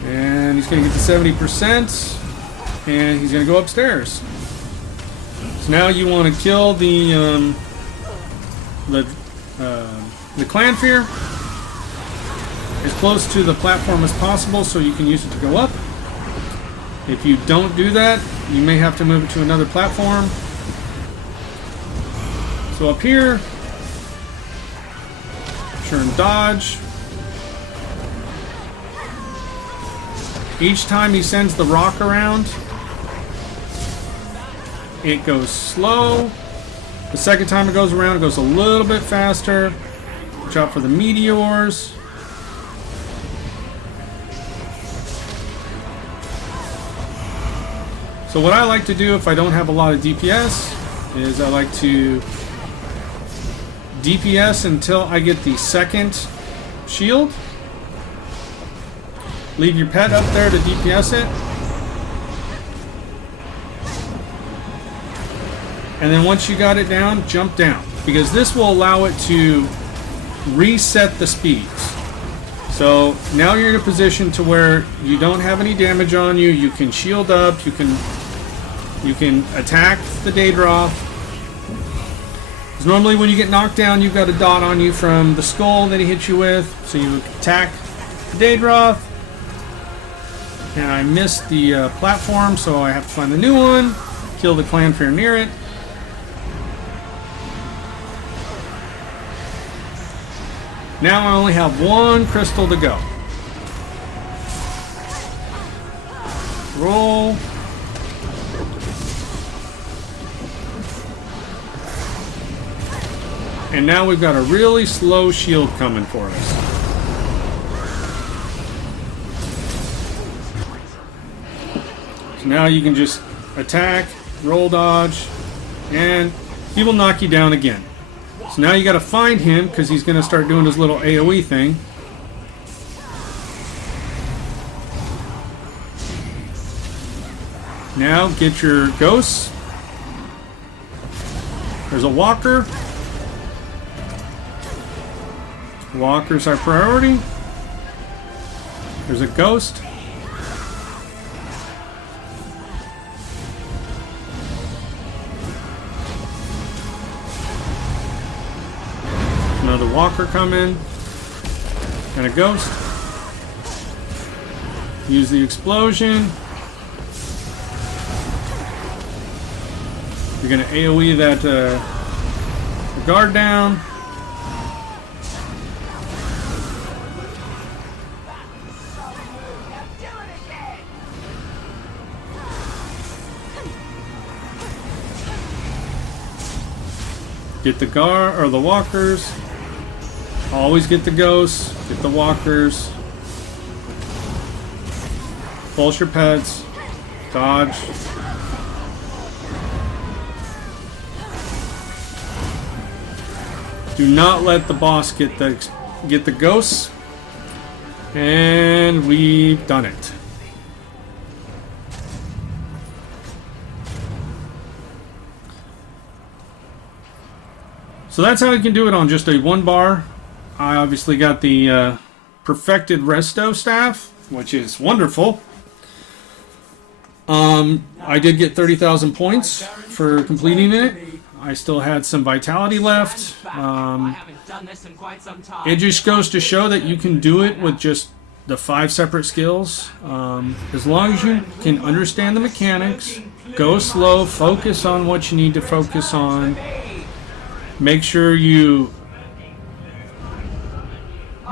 And he's going to get to 70%. And he's going to go upstairs. So now you want to kill the Clanfear as close to the platform as possible so you can use it to go up. If you don't do that, you may have to move it to another platform. So up here, turn dodge. Each time he sends the rock around, it goes slow. The second time it goes around, it goes a little bit faster. Watch out for the meteors. So what I like to do if I don't have a lot of DPS is I like to DPS until I get the second shield. Leave your pet up there to DPS it. And then once you got it down, jump down. Because this will allow it to reset the speeds. So now you're in a position to where you don't have any damage on you. You can shield up. You can attack the Daedroth. Because normally when you get knocked down, you've got a dot on you from the skull that he hit you with. So you attack the Daedroth. And I missed the platform, so I have to find the new one. Kill the Clanfear near it. Now I only have 1 crystal to go. Roll. And now we've got a really slow shield coming for us. So now you can just attack, roll dodge, and he will knock you down again. So now you got to find him because he's going to start doing his little AoE thing. Now get your ghosts. There's a walker. Walker's our priority. There's a ghost. Another walker coming. And a ghost. Use the explosion. You're going to AoE that the guard down. Get the guard or the walkers. Always get the ghosts. Get the walkers. Pulse your pets. Dodge. Do not let the boss get the ghosts. And we've done it. So that's how you can do it on just a 1 bar. I obviously got the perfected resto staff, which is wonderful. I did get 30,000 points for completing it. I still had some vitality left. It just goes to show that you can do it with just the 5 separate skills. As long as you can understand the mechanics, go slow, focus on what you need to focus on. Make sure you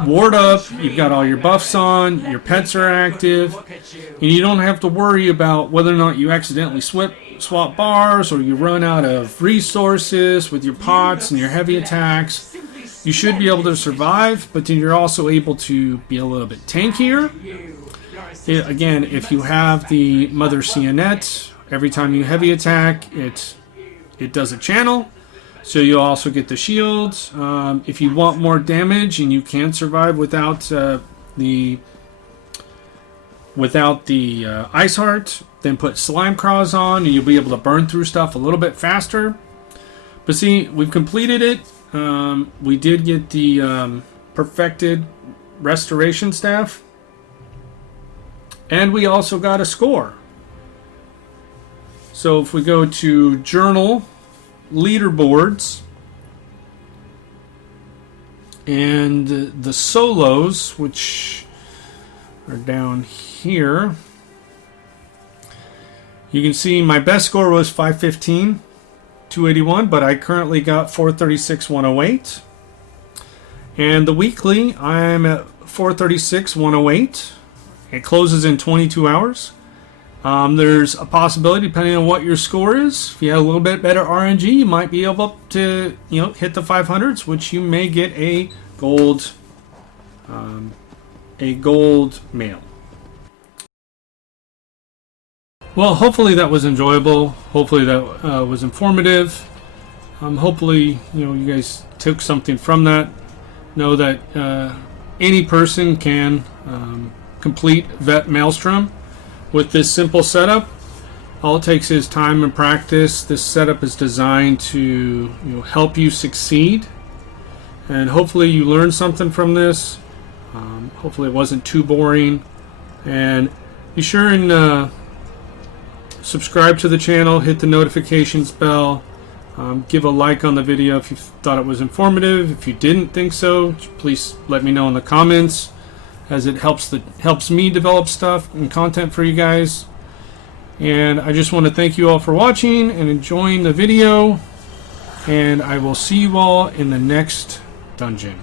ward up, you've got all your buffs on, your pets are active, and you don't have to worry about whether or not you accidentally swap bars or you run out of resources with your pots and your heavy attacks. You should be able to survive, but then you're also able to be a little bit tankier. Again, if you have the Mother Sionette, every time you heavy attack, it does a channel. So you'll also get the shields. If you want more damage and you can survive without the Ice Heart, then put Slime Claws on and you'll be able to burn through stuff a little bit faster. But see, we've completed it. We did get the perfected restoration staff. And we also got a score. So if we go to journal, leaderboards, and the solos, which are down here, you can see my best score was 515, 281, but I currently got 436, 108. And the weekly, I'm at 436, 108. It closes in 22 hours. There's a possibility, depending on what your score is, if you have a little bit better RNG, you might be able to, hit the 500s, which you may get a gold mail. Well, hopefully that was enjoyable. Hopefully that was informative. Hopefully, you guys took something from that. Know that any person can complete Vet Maelstrom with this simple setup. All it takes is time and practice. This setup is designed to help you succeed, and hopefully you learned something from this. Hopefully it wasn't too boring, and be sure and subscribe to the channel, hit the notifications bell, give a like on the video if you thought it was informative. If you didn't think so, please let me know in the comments, as it helps me develop stuff and content for you guys. And I just want to thank you all for watching and enjoying the video, and I will see you all in the next dungeon.